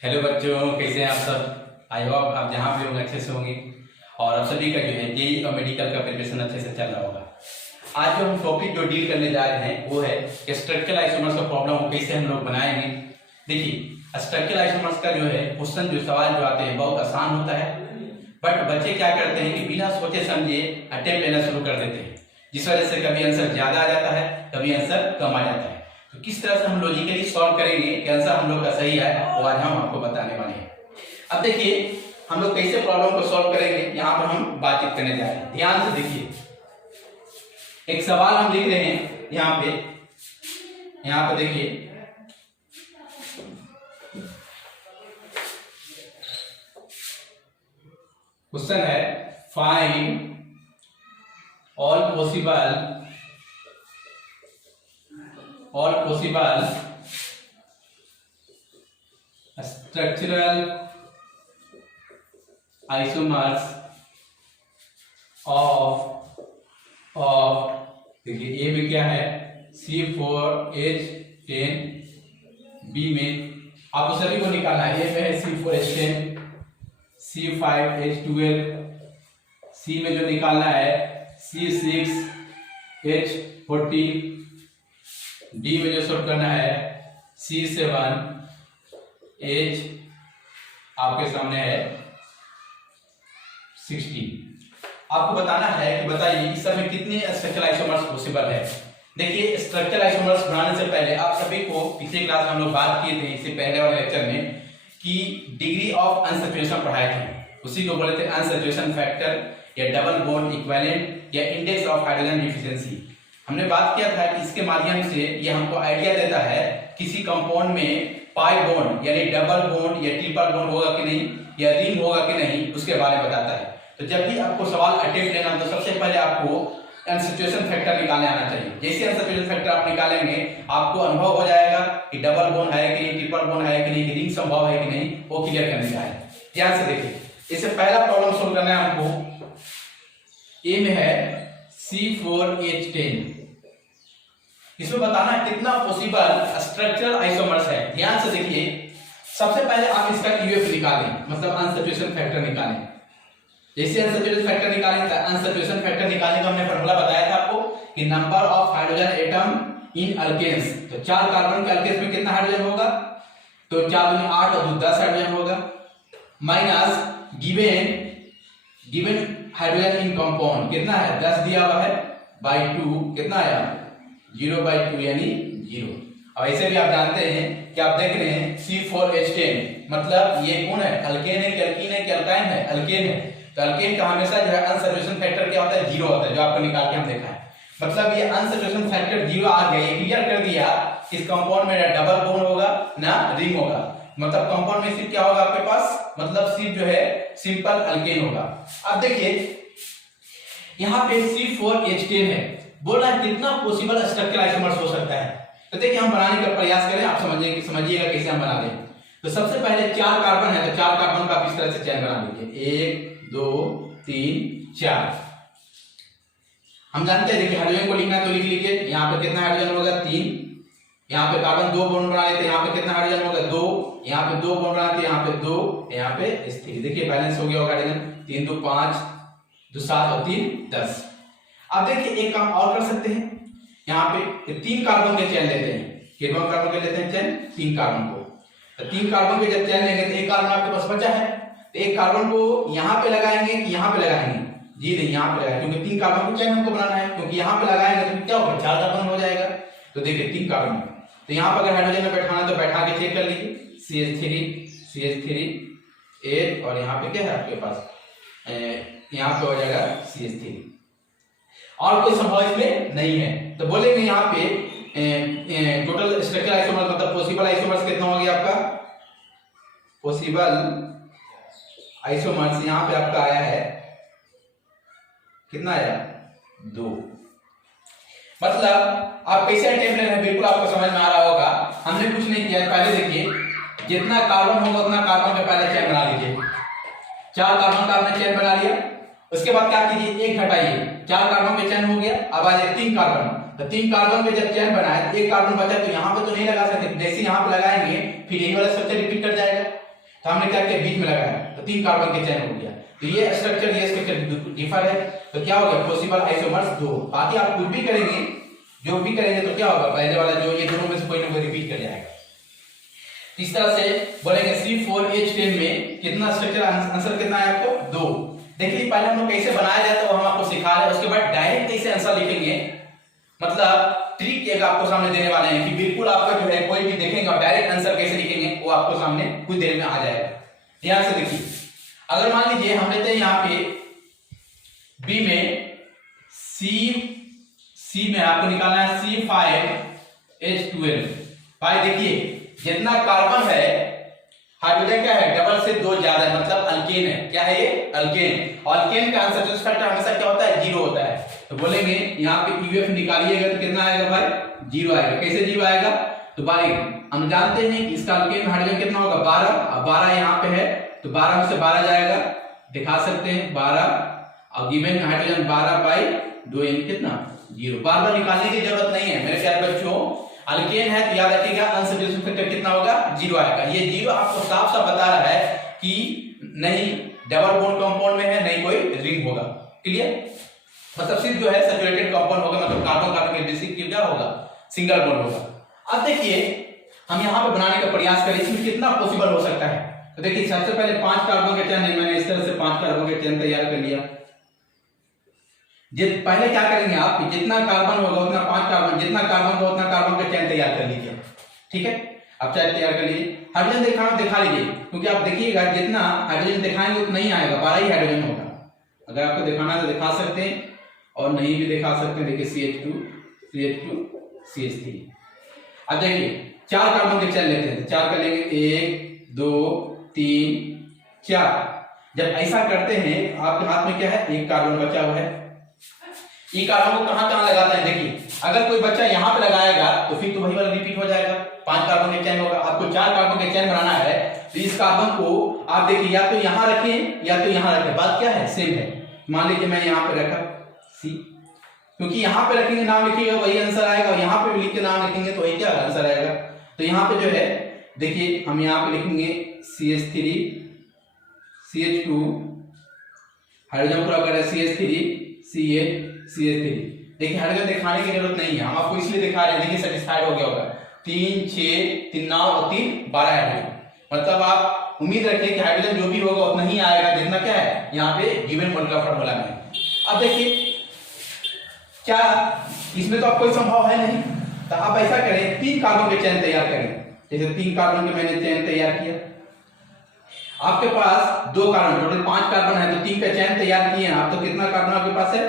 Hello बच्चों, कैसे हैं आप सब। आई होप आप जहाँ भी होंगे अच्छे से होंगे और आप सभी का जो है जेईई और मेडिकल का प्रिपरेशन अच्छे से चल रहा होगा। आज जो हम टॉपिक जो डील करने जा रहे हैं वो है कि स्ट्रक्चरल आइसोमर्स का प्रॉब्लम को कैसे हम लोग बनाएंगे। देखिए, स्ट्रक्चरल आइसोमर्स का जो है क्वेश्चन जो सवाल जो आते हैं बहुत आसान होता है, बट बच्चे क्या करते हैं कि बिना सोचे समझे अटेम्प्ट लेना शुरू कर देते हैं, जिस वजह से कभी आंसर ज्यादा आ जाता है, कभी आंसर कम आ जाता है। तो किस तरह से हम लॉजिकली सॉल्व करेंगे कि आंसर हम लोग का सही है, वो आज हम आपको बताने वाले हैं। अब देखिए हम लोग कैसे प्रॉब्लम को सॉल्व करेंगे, यहाँ पर हम बातचीत करने जा रहे हैं। ध्यान से देखिए, एक सवाल हम लिख रहे हैं यहाँ पे देखिए, क्वेश्चन है find all possible structural isomers of देखिए ए में क्या है C4H10, बी में आपको सभी को निकालना है। ए में है C4H10, C5H12, सी में जो निकालना है C6H14, डी में जो सॉल्व करना है C7H आपके सामने है 16। आपको बताना है कि बताइए इस समय कितने स्ट्रक्चरल आइसोमर्स पॉसिबल है। देखिए, स्ट्रक्चरल आइसोमर्स बनाने से पहले आप सभी को पिछले क्लास में हम लोग बात किए थे, इससे पहले वाले लेक्चर में, कि डिग्री ऑफ अनसैचुरेशन पढ़ाए थे। उसी को बोले थे अनसैचुरेशन फैक्टर या डबल बॉन्ड इक्विवेलेंट या इंडेक्स ऑफ हाइड्रोजन डिफिशिएंसी। हमने बात किया था कि इसके माध्यम से ये हमको आइडिया देता है किसी कंपाउंड में पाई बॉन्ड यानी डबल बॉन्ड या ट्रिपल बॉन्ड होगा कि नहीं, या रिंग होगा कि नहीं, उसके बारे में बताता है। तो जब भी आपको सवाल अटेम्प्ट लेना तो सबसे पहले आपको अनसैचुरेशन फैक्टर निकालने आना चाहिए। जैसे अनसैचुरेशन फैक्टर आप निकालेंगे आपको अनुभव हो जाएगा कि डबल बॉन्ड है कि नहीं, ट्रिपल बॉन्ड है कि नहीं, रिंग संभव है कि नहीं, वो क्लियर करने का है। ध्यान से देखिए, इससे पहला प्रॉब्लम सोल्व करना है हमको। ए में है C4H10, इसमें बताना है कितना पॉसिबल स्ट्रक्चरल आइसोमर्स है। ध्यान से देखिए, सबसे पहले आप इसका यूएफ निकालें, मतलब अनसैचुरेशन फैक्टर निकालें। जैसे अनसैचुरेशन फैक्टर निकालेंगे, अनसैचुरेशन फैक्टर निकालने का हमने फार्मूला बताया था आपको कि number of hydrogen atom in alkanes. तो 4 कार्बन के अल्केन्स में कितना हाइड्रोजन होगा, तो 4 दूनी 8 और 2 10 हाइड्रोजन होगा, minus given hydrogen in compound कितना है 10 दिया हुआ है, बाय 2 कितना आया 0/2 यानी 0। अब ऐसे भी आप जानते हैं कि आप देख रहे हैं C4H10 मतलब ये कौन है, अल्केन है कि अल्कीन है कि अल्काइन है, अल्केन है। तो अल्केन का हमेशा जो है अनसैचुरेशन फैक्टर क्या होता है, 0 होता है, जो आपको निकाल के हम देखा है। मतलब ये अनसैचुरेशन फैक्टर 0 आ गया, ये क्लियर कर दिया इस कंपाउंड में डबल बॉन्ड होगा ना रिंग होगा। मतलब कंपाउंड में सिर्फ क्या होगा आपके पास, मतलब सिर्फ जो है सिंपल अल्केन होगा। अब देखिए यहाँ पे C4H10 है, बोल रहा है कितना पॉसिबल स्ट्रक्चरल आइसोमर्स हो सकता है। तो देखिए हम बनाने का प्रयास करें, आप समझिएगा कैसे हम बना दें। तो सबसे पहले 4 कार्बन है, तो 4 कार्बन का इस तरह से चेन बना लीजिए, 1 2 3 4। हम जानते हैं देखिए हाइड्रोजन को लिखना है तो लिख लीजिए, यहाँ पे कितना हाइड्रोजन होगा 3, यहाँ पे कार्बन 2 बॉन्ड बना लेते हैं, यहाँ पे कितना हाइड्रोजन होगा 2, यहाँ पे 2 बॉन्ड बनाते हैं, यहाँ पे 2, यहाँ पे स्थिर। देखिए बैलेंस हो गया होगा हाइड्रोजन, 3 2 5 2 7 और 3 10। अब देखिए एक काम और कर सकते हैं, यहाँ पे 3 कार्बन के चेन लेते हैं, कितने कार्बन के लेते हैं चेन, 3 कार्बन को। तो 3 कार्बन के जब चेन लेंगे तो एक कार्बन आपके पास बचा है, तो एक कार्बन को यहाँ पे लगाएंगे कि यहाँ पे लगाएंगे, जी नहीं यहाँ पे लगाएंगे, क्योंकि 3 कार्बन को चेन हमको बनाना है, क्योंकि यहाँ पे लगाएंगे तो क्या होगा 4 कार्बन हो जाएगा। तो देखिए 3 कार्बन, तो यहाँ पर अगर हाइड्रोजन में बैठाना तो बैठा के चेक कर लीजिए, CH3 8 और यहाँ पे क्या है आपके पास, यहाँ पे हो जाएगा CH3, और कोई संभव इसमें नहीं है। तो बोलेंगे यहाँ पे टोटल स्ट्रक्चरल आइसोमर्स मतलब पॉसिबल आइसोमर्स कितना हो गया आपका, पॉसिबल आइसोमर्स यहाँ पे आपका आया है कितना आया 2। मतलब आप कैसे अटेम्प्ट ले रहे हैं बिल्कुल आपको समझ में आ रहा होगा। हमने कुछ नहीं किया, पहले देखिए जितना कार्बन होगा उतना कार्बन का पहले चेन बना लीजिए, 4 कार्बन का आपने चेन बना लिया। उसके बाद क्या कीजिए, 1 हटाइए, 4 कार्बन पे चेन हो गया, अब आ जाए 3 कार्बन। तो 3 कार्बन पे जब चेन बनाए 1 कार्बन बचा, तो यहाँ पे तो नहीं लगा सकते, जैसे यहाँ पे लगाएंगे फिर यही वाला स्ट्रक्चर रिपीट कर जाएगा। तो हमने क्या किया, बीच में लगाया, तो 3 कार्बन के चेन हो गया। तो ये स्ट्रक्चर डिफर है, तो क्या होगा, पॉसिबल आइसोमर्स 2। बाकी आप कुछ भी करेंगे, जो भी करेंगे तो क्या होगा, पहले वाला जो ये दोनों में से कोई ना कोई रिपीट कर जाएगा। इस तरह से बोलेंगे C4H10 में कितना स्ट्रक्चर, आंसर कितना है आपको 2। देखिए पहले हम लोग कैसे बनाया जाता है वो हम आपको सिखा रहे हैं, उसके बाद डायरेक्ट कैसे आंसर लिखेंगे, मतलब ट्रिक एक आपको सामने देने वाले हैं कि बिल्कुल आपका जो है कोई भी देखेंगे डायरेक्ट आंसर कैसे लिखेंगे वो आपको सामने कुछ देर में आ जाएगा। ध्यान से देखिए, अगर मान लीजिए हम लेते हैं यहाँ पे बी में सी में आपको निकालना है C5H12। भाई देखिए जितना कार्बन है, हाइड्रोजन क्या है, डबल से 2 ज्यादा है, मतलब अल्केन है। क्या है ये, अल्केन। अल्केन का अनसैचुरेशन फैक्टर हमेशा क्या होता है, 0 होता है। तो बोलेंगे यहाँ पे UF निकालिएगा तो कितना आएगा भाई, 0 आएगा। कैसे 0 आएगा, तो भाई हम जानते हैं कि इसका अल्केन हाइड्रोजन कितना होगा, 12। अब 12 यहाँ पे है तो 12 में से 12 जाएगा, दिखा सकते हैं 12, और गिवन हाइड्रोजन 12/2 यानी कितना, 0। बार बार निकालने की जरूरत नहीं है मेरे प्यारे बच्चों। अल्केन है तो याद रखिएगा अनसैचुरेशन फैक्टर कितना होगा, 0 आएगा। ये 0 आपको साफ साफ बता रहा है कि नहीं डबल बॉन्ड कंपाउंड में है, नहीं कोई रिंग होगा। क्लियर, मतलब सिर्फ जो है सैचुरेटेड कंपाउंड होगा, मतलब कार्बन कार्बन के बेसिक क्या होगा, सिंगल बॉन्ड होगा। अब देखिए हम यहाँ पे बनाने का प्रयास करें, इसमें कितना पॉसिबल हो सकता है। तो देखिए सबसे पहले 5 कार्बन के चेन, मैंने इस तरह से 5 कार्बन के चेन तैयार कर लिया। पहले क्या करेंगे आप, जितना कार्बन होगा उतना 5 कार्बन, जितना कार्बन होगा उतना कार्बन का चेन तैयार कर लीजिए। ठीक है, आप चेन तैयार कर लीजिए। हाइड्रोजन दिखा लीजिए, क्योंकि आप देखिएगा जितना हाइड्रोजन दिखाएंगे उतना नहीं आएगा, 12 ही हाइड्रोजन होगा। अगर आपको दिखाना है तो दिखा सकते हैं और नहीं भी दिखा सकते हैं। देखिए CH2 CH3। अब देखिए 4 कार्बन के चेन लेते हैं, 4 कर लेंगे, 1 2 3 4। जब ऐसा करते हैं आपके हाथ में क्या है, 1 कार्बन बचा हुआ है। ये कार्बन को कहां कहां लगाते हैं, देखिए अगर कोई बच्चा यहां पे लगाएगा तो फिर तो वही वाला रिपीट हो जाएगा, 5 कार्बन के चेन होगा। आपको 4 कार्बन के चेन बनाना है तो इस कार्बन को आप देखिए या तो यहां रखें या तो यहां रखें, बात क्या है, सेम है। मान लीजिए मैं यहां पे रखा C, क्योंकि यहां पे रखेंगे नाम लिखिएगा वही आंसर आएगा, और यहां पे भी लिख के नाम लिखेंगे तो वही क्या आंसर आएगा। तो यहां पे जो है देखिए हम यहां पे लिखेंगे CH3 CH2, हाइड्रोजन पूरा कर रहे हैं CH3 CH3। देखिए हाइड्रोजन दिखाने की जरूरत नहीं है, हम आपको इसलिए दिखा रहे हैं, देखिए सेटिस्फाइड हो गया होगा। 3 6 3 9 और 3 12 हाइड्रोजन, मतलब आप उम्मीद रखिए कि हाइड्रोजन जो भी होगा उतना ही आएगा जितना क्या है यहाँ पे गिवन मोलेकुलर फार्मूला में। अब देखिए क्या इसमें तो अब कोई संभव है नहीं, तो आप ऐसा करें 3 कार्बन के चेन तैयार करें। जैसे 3 कार्बन के मैंने चेन तैयार किया, आपके पास 2 कार्बन, टोटल 5 कार्बन है तो 3 का चेन तैयार किए हैं आप, तो कितना कार्बन आपके पास है,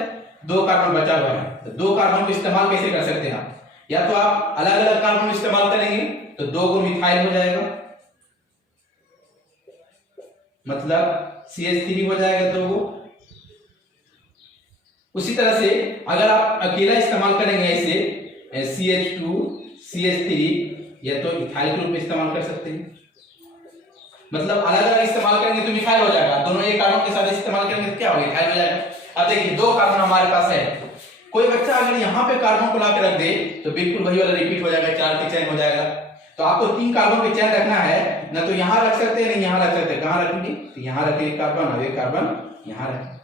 2 कार्बन बचा हुआ है। तो 2 कार्बन को इस्तेमाल कैसे कर सकते हैं आप, या तो आप अलग अलग कार्बन इस्तेमाल करेंगे तो 2 को मिथाइल हो जाएगा, मतलब CH3 हो जाएगा 2 को। उसी तरह से अगर आप अकेला इस्तेमाल करेंगे ऐसे CH2 CH3, या तो इथाइल के रूप में इस्तेमाल कर सकते हैं, मतलब अलग अलग इस्तेमाल करेंगे तो मिथाइल हो जाएगा, दोनों एक कार्बन के साथ इस्तेमाल करेंगे तो क्या होगा, इथाइल हो जाएगा। अब देखिए 2 कार्बन हमारे पास है, कोई बच्चा अगर यहाँ पे कार्बन को लाकर रख दे तो बिल्कुल वही वाला रिपीट हो जाएगा, 4 के चेन हो जाएगा। तो आपको 3 कार्बन के चेन रखना है, ना तो यहाँ रख सकते हैं ना यहाँ रख सकते हैं। कहाँ रखेंगे, तो यहाँ रखेंगे कार्बन और एक कार्बन यहाँ रखें।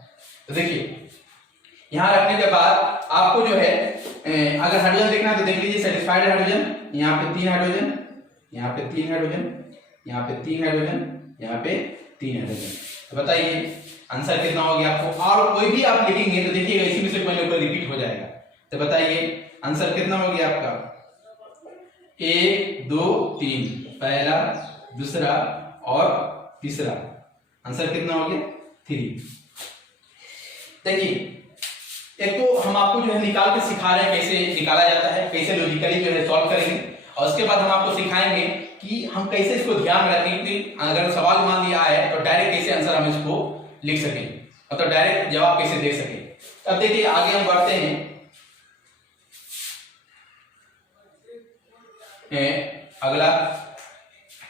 तो देखिए यहाँ रखने के बाद आपको जो है अगर हाइड्रोजन देखना है तो देख लीजिए सेटिस्फाइड हाइड्रोजन, यहाँ पे 3 हाइड्रोजन, यहाँ पे 3 हाइड्रोजन, यहाँ पे 3 हाइड्रोजन, यहाँ पे 3 हाइड्रोजन। तो बताइए आंसर कितना हो गया आपको, और कोई भी आप लिखेंगे तो देखिएगा इसी में से कोई ना कोई रिपीट हो जाएगा। तो बताइए आंसर कितना हो गया आपका, 1 2 3, पहला दूसरा और तीसरा, आंसर कितना हो गया 3। देखिए एक तो हम आपको जो है निकाल के सिखा रहे हैं कैसे निकाला जाता है, कैसे लॉजिकली जो है सॉल्व करेंगे, और उसके बाद हम आपको सिखाएंगे कि हम कैसे इसको ध्यान रखें कि अगर सवाल मान लिया है तो डायरेक्ट कैसे आंसर हम इसको लिख सकें, मतलब डायरेक्ट जवाब कैसे दे सकें। अब देखिए आगे हम बढ़ते हैं, अगला।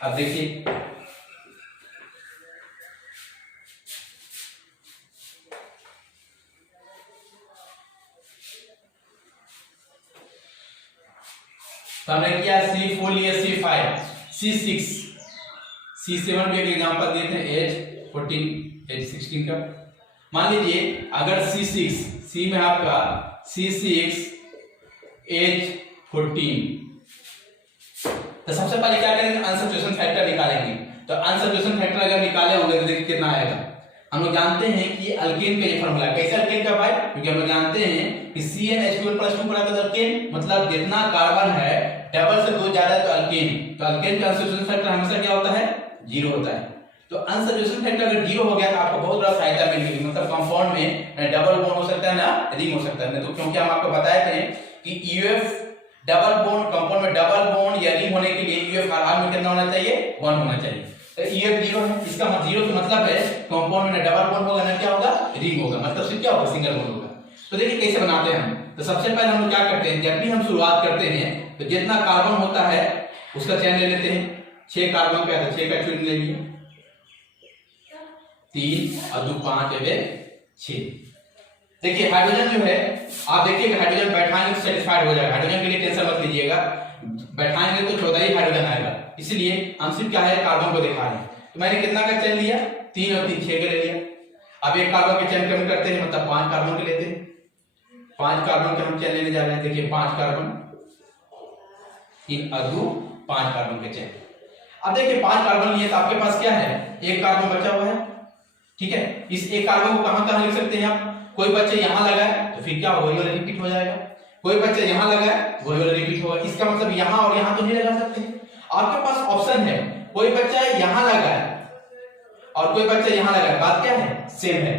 अब देखिए तो हमने किया C4 लिए C5 C6 C7 भी एक एग्जांपल देते हैं H14 H16 का। मान लीजिए अगर C6 C में आपका C6 H14, तो सबसे पहले क्या करेंगे, अनसैचुरेशन फैक्टर निकालेंगे। तो अनसैचुरेशन फैक्टर अगर निकाले होंगे तो देखिए कितना आएगा। हम लोग जानते हैं कि अल्केन का ये फॉर्मूला कैसे अल्केन का भाई, क्योंकि हम लोग जानते हैं कि CnH2n+2 बराबर अल्केन, मतलब जितना कार्बन है डबल से 2 ज्यादा तो अल्केन। तो अल्केन का अनसैचुरेशन फैक्टर हमेशा क्या होता है, 0 होता है। तो अनसैचुरेशन फैक्टर अगर 0 हो गया तो आपको बहुत बड़ा फायदा मिलेगी, मतलब कंपाउंड में डबल बॉन्ड हो सकता है ना रिंग हो सकता है। तो क्योंकि हम आपको बताए थे कि यूएफ डबल बॉन्ड कंपाउंड में डबल बॉन्ड या रिंग होने के लिए यूएफ आर में कितना होना चाहिए, 1 होना चाहिए। तो यूएफ 0 है, इसका 0 का मतलब है कंपाउंड में डबल बॉन्ड होगा ना क्या होगा, रिंग होगा, मतलब सिर्फ क्या होगा, सिंगल बॉन्ड होगा। तो देखिए कैसे बनाते हैं हम। तो सबसे पहले हम लोग क्या करते हैं, जब भी हम शुरुआत करते हैं तो जितना कार्बन होता है उसका चेन ले लेते हैं। 6 कार्बन का है तो 6 का चेन ले लिए, 3 और 2 5 6। देखिए हाइड्रोजन जो है, आप देखिए हाइड्रोजन बैठाएंगे तो सेटिस्फाइड हो जाएगा, हाइड्रोजन के लिए टेंशन मत लीजिएगा, बैठाएंगे तो 14 ही हाइड्रोजन आएगा। इसलिए हम सिर्फ क्या है कार्बन को दिखा रहे हैं। तो मैंने कितना का चेन लिया, 3 और 3 6 का ले लिया। अब एक कार्बन के चेन कम करते हैं, मतलब 5 कार्बन के लेते हैं। 5 कार्बन के हम चेन लेने जा रहे हैं। देखिए 5 कार्बन, 3 और 2 5 कार्बन के चेन। अब देखिए 5 कार्बन लिए तो आपके पास क्या है, एक कार्बन बचा हुआ है, ठीक है। इस एक कार्बन को कहां लिख सकते हैं आप, कोई बच्चे यहां लगा है तो फिर क्या होगा, वही वाला रिपीट हो जाएगा। कोई बच्चे यहां लगा है वही वाला रिपीट होगा। इसका मतलब यहां और यहां तो नहीं लगा सकते। आपके पास ऑप्शन है, कोई बच्चा यहां लगा है और कोई बच्चा यहां लगा है, बात क्या है, सेम है।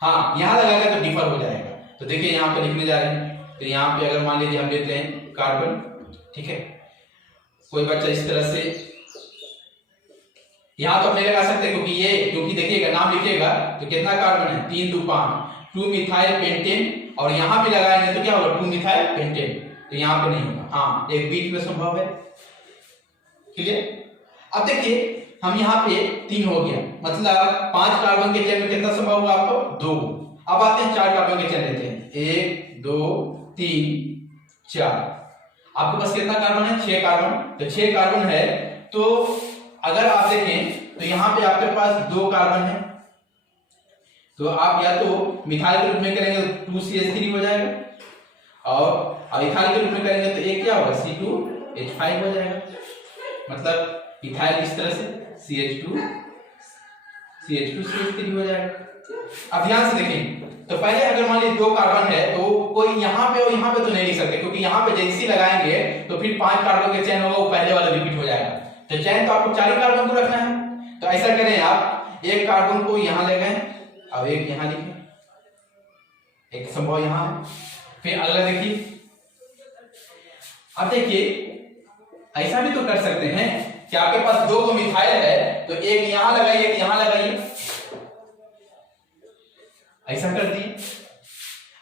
हाँ यहां लगाएगा तो डिफर हो जाएगा। तो देखिए यहां पे लिखने जा रहे हैं। तो यहां पे अगर मान लीजिए हम लेते हैं कार्बन, ठीक है, कोई बच्चा इस तरह से यहां तो नहीं लगा सकते क्योंकि देखिएगा नाम लिखिएगा तो कितना कार्बन है, 3 2 5 2 मिथाइल पेंटेन, और यहां भी लगाएंगे तो क्या होगा, 2 मिथाइल पेंटेन। तो यहां पे नहीं होगा, हाँ एक बीच में संभव है, ठीक है। अब देखिए हम यहाँ पे 3 हो गया, मतलब 5 कार्बन के चेन में कितना संभव हुआ आपको, 2। अब आते हैं 4 कार्बन के चेन लेते हैं, 1 2 3 4। आपके पास कितना कार्बन है, 6 कार्बन। तो 6 कार्बन है, तो अगर आप देखें तो यहाँ पे आपके पास 2 कार्बन है, तो आप या तो मिथाइल के रूप में करेंगे तो 2CH3 हो जाएगा, और इथाइल के रूप में करेंगे तो एक क्या होगा, C2H5 हो जाएगा। मतलब इथाइल इस तरह से CH2 CH3 हो जाएगा। अब ध्यान से देखें, तो पहले अगर मान लीजिए 2 कार्बन है तो कोई यहाँ पे और यहाँ पे तो नहीं लिख सकते, क्योंकि यहाँ पे जैसे लगाएंगे तो फिर 5 कार्बन के चेन होगा, वो पहले वाला रिपीट हो जाएगा। तो चेन तो आपको 4 कार्बन को रखना है। तो ऐसा करें आप, एक कार्बन को यहाँ ले गए और एक यहाँ लिखें, एक संभव यहाँ है। फिर अगला देखिए, अब देखिए ऐसा भी तो कर सकते हैं कि आपके पास 2 मिथाइल है तो एक यहां लगाइए एक यहां लगाइए, ऐसा कर दिए।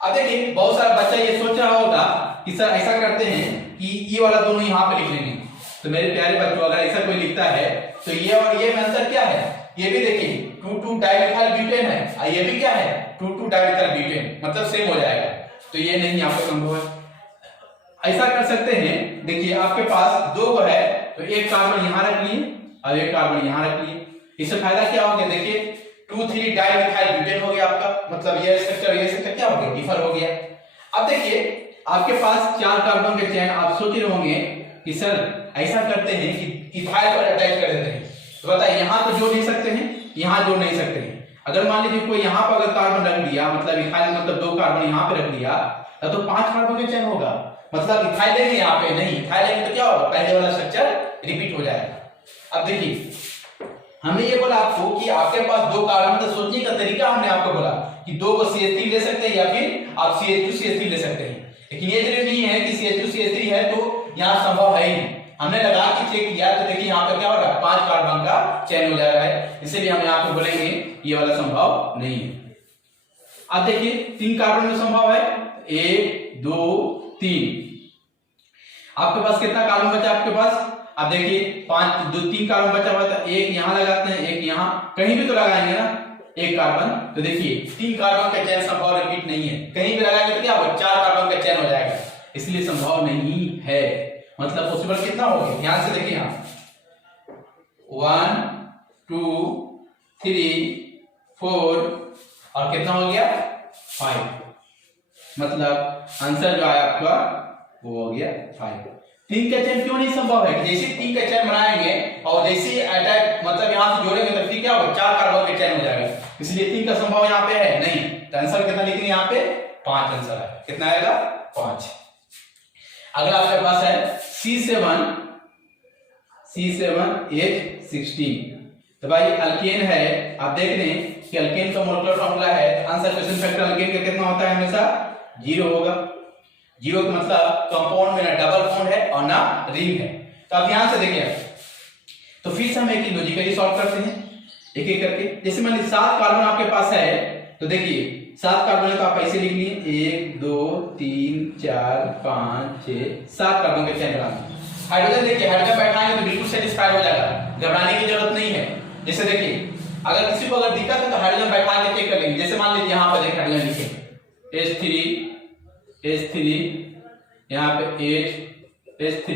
अब देखिए बहुत सारा बच्चा ये सोच रहा होगा कि सर ऐसा करते हैं कि ये वाला दोनों यहां पे लिख लेंगे। तो मेरे प्यारे बच्चों अगर ऐसा कोई लिखता है तो ये और ये में आंसर क्या है, ये भी देखिए 2,2 डाइमिथाइल ब्यूटेन है, और ये भी क्या है 2,2 डाइमिथाइल ब्यूटेन, मतलब सेम हो जाएगा। तो ये नहीं यहाँ पे संभव है। ऐसा कर सकते हैं, देखिए आपके पास 2 है तो एक कार्बन यहां रख लिए और एक कार्बन यहां रख लिए। इससे फायदा क्या हो गया, देखिए 2,3 डाइमिथाइल ब्यूटेन हो गया आपका, मतलब ये स्ट्रक्चर क्या हो गया, डिफर हो गया। अब देखिए आपके पास 4 कार्बन के चेन, आप सोच रहे होंगे कि सर ऐसा करते हैं कि इथाइल पर अटैच कर देते हैं। तो बताइए यहाँ तो जोड़ नहीं सकते हैं, यहाँ जोड़ नहीं सकते हैं। अगर मान लीजिए कोई यहाँ पर अगर कार्बन रख दिया, मतलब इथाइल मतलब 2 कार्बन यहाँ पे रख दिया तो 5 कार्बन के चेन होगा, मतलब इथाइल लेंगे यहाँ पे नहीं, इथाइल लेंगे तो क्या होगा, पहले वाला स्ट्रक्चर रिपीट हो जाएगा। अब देखिए हमने ये बोला आपको कि आपके पास 2 कार्बन, तो सोचने का तरीका हमने आपको बोला कि 2 को CH3 ले सकते हैं या फिर आप CH2CH3 ले सकते हैं, लेकिन ये जरूरी नहीं है कि CH2CH3 है तो यहाँ संभव है ही। हमने लगा के चेक किया तो देखिए यहाँ पे क्या हो रहा है, 5 कार्बन का चेन हो जा रहा है, इसलिए हम यहाँ पे बोलेंगे ये वाला संभव नहीं है। अब देखिए 3 कार्बन में संभव है, 1 2 3। आपके पास कितना कार्बन बचा आपके पास, अब देखिए 3 कार्बन बचा हुआ था, एक यहाँ लगाते हैं एक यहाँ, कहीं भी तो लगाएंगे ना एक कार्बन। तो देखिए 3 कार्बन का चेन संभव रिपीट नहीं है, कहीं भी लगाएंगे तो क्या होगा, 4 कार्बन का चेन हो जाएगा, इसलिए संभव नहीं है। मतलब पॉसिबल कितना हो गया, ध्यान से देखिए यहाँ 1 2 3 4 और कितना हो गया 5। मतलब आंसर जो आया आपका वो हो गया 5। 3 का चेन क्यों नहीं संभव है? जैसे 3 का चेन बनाएंगे और जैसे अटैक मतलब यहां से जोड़ेंगे तो फिर क्या होगा 4 कार्बन का चेन हो जाएगा, इसलिए 3 का संभव यहाँ पे है नहीं। तो आंसर कितना लिखेंगे यहाँ पे 5 आंसर है। कितना आएगा 5। अगला आपके पास है C7H16। तो भाई अल्केन है, आप देख रहे हैं कि अल्केन का मोलेकुलर फार्मूला है, आंसर क्वेश्चन फैक्टर अल्केन का कितना होता है हमेशा 0 होगा। 0 का मतलब कंपाउंड में ना डबल बॉन्ड है और ना रिंग है। तो आप ध्यान से देखिए, तो फिर से हम एक लॉजिकली सॉल्व करते हैं एक एक करके। जैसे मान लीजिए 7 कार्बन आपके पास है, तो देखिए 7 कार्बन है तो आप ऐसे लिख लिए 1 2 3 4 5 6 7 कार्बन के चेन बनाएंगे। हाइड्रोजन देखिए, हाइड्रोजन बैठाएंगे तो बिल्कुल सेटिस्फाइड हो जाएगा, घबराने की जरूरत नहीं है। जैसे देखिए अगर किसी को अगर दिक्कत है तो हाइड्रोजन बैठा के चेक कर लेंगे। जैसे मान लीजिए यहाँ पर देखिए हाइड्रोजन लिखे H3 यहाँ पे H3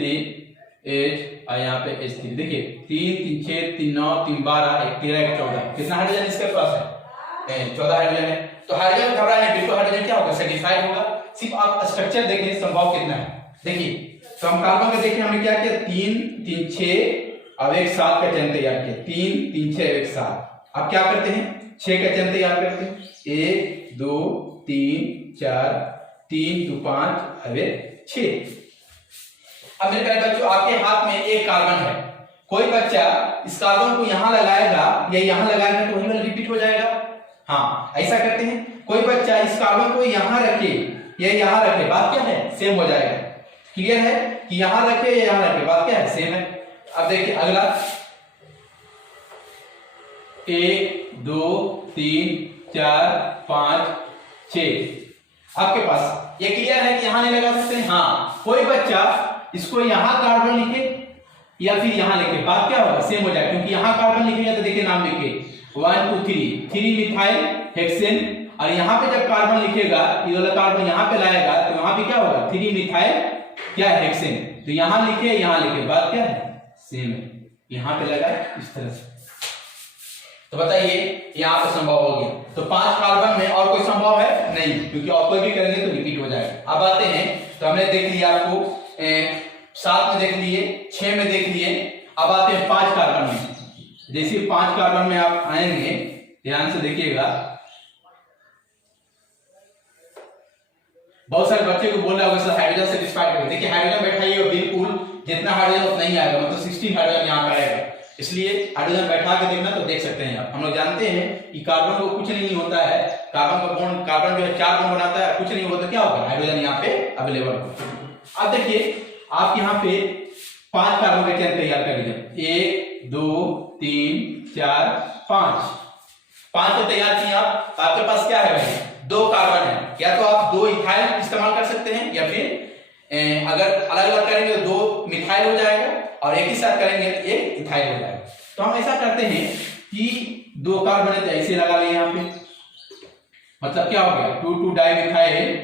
H और यहाँ पे H3। देखिए 3 3 6 3 9 3 12 1 13 1 14 कितना हाइड्रोजन इसके पास है 14 हाइड्रोजन है। तो हाइड्रोजन घबराने बिल्कुल हाइड्रोजन क्या होगा सेटिस्फाइड होगा। सिर्फ आप स्ट्रक्चर देखिए संभव कितना है। देखिए तो हम कार्बन का देखिए हमने क्या किया 3 3 6 अब एक 7 का चेन तैयार किया 3 3 6 1 7। अब क्या करते हैं 6 का चेन तैयार करते हैं 1 2 3 4 3 2 5 अब 6। अब मेरे प्यारे बच्चों आपके हाथ में एक कार्बन है, कोई बच्चा इस कार्बन को यहां लगाएगा या यहां लगाएगा तो वही वाला रिपीट हो जाएगा। हाँ ऐसा करते हैं, कोई बच्चा इस कार्बन को यहां रखे या यहां रखे, बात क्या है सेम हो जाएगा। क्लियर है कि यहां रखे या यहां रखे, बात क्या है सेम है। अब देखिए अगला 1 2 3 4 5 6 आपके पास ये क्लियर है कि यहां नहीं लगा सकते। हाँ कोई बच्चा इसको यहां कार्बन लिखे या फिर यहां लिखे, बात क्या होगा सेम हो जाएगा, क्योंकि यहां कार्बन लिखेगा तो देखिए नाम लिखे 1 2 3 मिथाइल हेक्सेन और यहां पे जब कार्बन लिखेगा ये वाला कार्बन यहां पे लाएगा तो वहां पे क्या होगा 3 मिथाइल क्या हेक्सेन। तो यहां लिखे बात क्या है सेम है, यहां पे लगा इस तरह से। तो बताइए यहां पे संभव हो गया। तो 5 कार्बन में और कोई संभव है नहीं, क्योंकि और कोई भी करेंगे तो रिपीट हो जाएगा। अब आते हैं तो हमने देख लिया आपको 7 में देख लिए 6 में देख लिए। अब आते हैं 5 कार्बन में। जैसे 5 कार्बन में आप आएंगे ध्यान से देखिएगा, बहुत सारे बच्चे को बोल रहा होगा सर हाइड्रोजन सेटिस्फाइड है। देखिए हाइड्रोजन बैठाइए बिल्कुल जितना हाइड्रोजन उतना ही आएगा, मतलब 16 हाइड्रोजन यहाँ पे आएगा। इसलिए हाइड्रोजन बैठा के देखना तो देख सकते हैं आप। हम लोग जानते हैं कि कार्बन को कुछ नहीं होता है, कार्बन का बॉन्ड कार्बन जो है 4 बॉन्ड बनाता है, कुछ नहीं होता क्या होगा हाइड्रोजन यहाँ पे अवेलेबल होगा। अब देखिए आप यहाँ पे 5 कार्बन के चेन तैयार कर लीजिए 1 2 3 4 5 तो तैयार किए आप। आपके पास क्या है भाई 2 कार्बन है, या तो आप 2 इथाइल इस्तेमाल कर सकते हैं या फिर अगर अलग अलग करेंगे तो 2 मिथाइल हो जाएगा और एक ही साथ करेंगे तो 1 इथाइल हो जाएगा। तो हम ऐसा करते हैं कि 2 कार्बन है तो ऐसे लगा लें यहाँ पे, मतलब क्या हो गया 2 2 डाइमिथाइल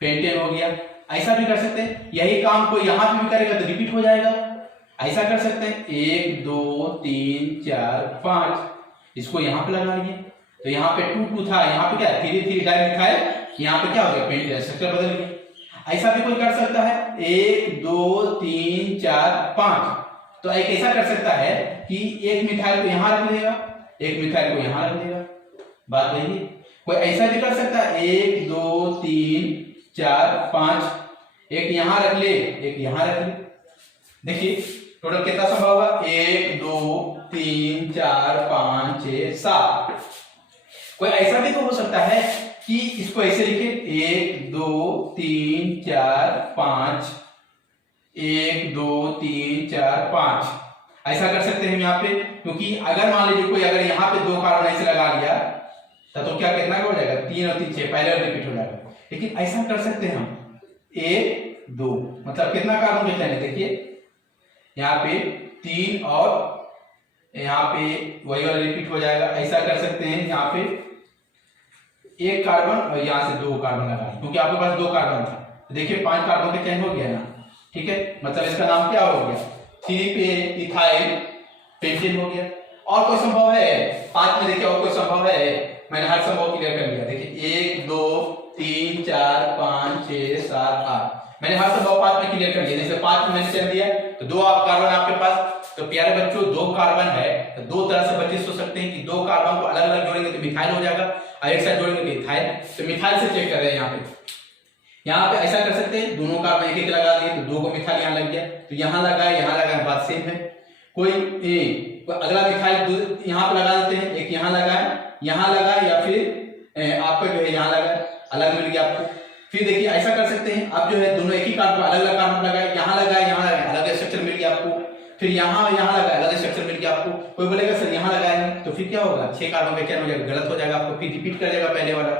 पेंटेन हो गया। ऐसा भी कर सकते हैं, यही काम को यहाँ पे भी करेगा तो रिपीट हो जाएगा। ऐसा कर सकते हैं 1 2 3 4 5 इसको यहाँ पे लगा लीजिए, तो यहाँ पे 2 2 था, यहाँ पे क्या 3 3 डाइमिथाइल, यहाँ पे क्या हो गया पेंटेन स्ट्रक्चर बदल गया। ऐसा भी कोई कर सकता है 1 2 3 4 5। तो एक ऐसा कर सकता है कि एक मिथाइल को यहां रख लेगा, एक मिथाइल को यहां रख लेगा, बात वही है। कोई ऐसा भी कर सकता है 1 2 3 4 5 एक यहां रख ले एक यहां रख ले। देखिए टोटल कितना संभव होगा 1 2 3 4 5 6 7। कोई ऐसा भी तो हो सकता है कि इसको ऐसे लिखे 1 2 3 4 5 1 2 3 4 5 ऐसा कर सकते हैं हम यहाँ पे, क्योंकि अगर मान लीजिए कोई अगर यहाँ पे 2 कार्बन ऐसे लगा लिया तो क्या कितना का हो जाएगा 3 और 3 6 पहले रिपीट हो जाएगा। लेकिन ऐसा कर सकते हैं हम 1 2 मतलब कितना कार्बन के चेन है देखिए यहाँ पे 3 और यहाँ पे वही वाला रिपीट हो जाएगा। ऐसा कर सकते हैं यहाँ पे 1 कार्बन और यहाँ से 2 कार्बन लगा, क्योंकि आपके पास 2 कार्बन था तो देखिए 5 कार्बन का चेन हो गया ना, ठीक है। मतलब इसका नाम क्या हो गया 3 पे इथाइल पेंटेन हो गया। और कोई संभव है 5 में? देखिए और कोई संभव है? मैंने हर संभव क्लियर कर लिया। देखिए 1 2 3 4 5 6 7 8 मैंने हर संभव 5 में क्लियर कर लिया। जैसे 5 में मैंने चल दिया तो 2 कार्बन आपके पास। तो प्यारे बच्चों 2 कार्बन है तो दो तरह से बच्चे सोच सकते हैं कि 2 कार्बन को अलग अलग जोड़ेंगे तो मिथाइल हो जाएगा और एक साथ जोड़ेंगे तो इथाइल। तो मिथाइल से चेक कर रहे हैं यहाँ पे ऐसा कर सकते हैं, दोनों कार्बन एक एक लगा दिए तो 2 को मिथाइल यहाँ लग गया, तो यहाँ लगा बात सेम है। कोई अगला मिथाइल यहाँ पे लगा देते हैं, एक यहाँ लगा या फिर आपका जो है यहाँ लगा, अलग मिल गया आपको। फिर देखिए ऐसा कर सकते हैं आप जो है दोनों एक ही कार्बन अलग अलग कार्बन लगाए, यहाँ लगा अलग स्ट्रक्चर मिल गया आपको, फिर यहाँ लगा अलग स्ट्रक्चर मिल गया आपको। कोई बोलेगा सर यहाँ लगाया है तो फिर क्या होगा, 6 कार्बन का क्या हो जाएगा, गलत हो जाएगा आपको, फिर रिपीट कर जाएगा पहले वाला।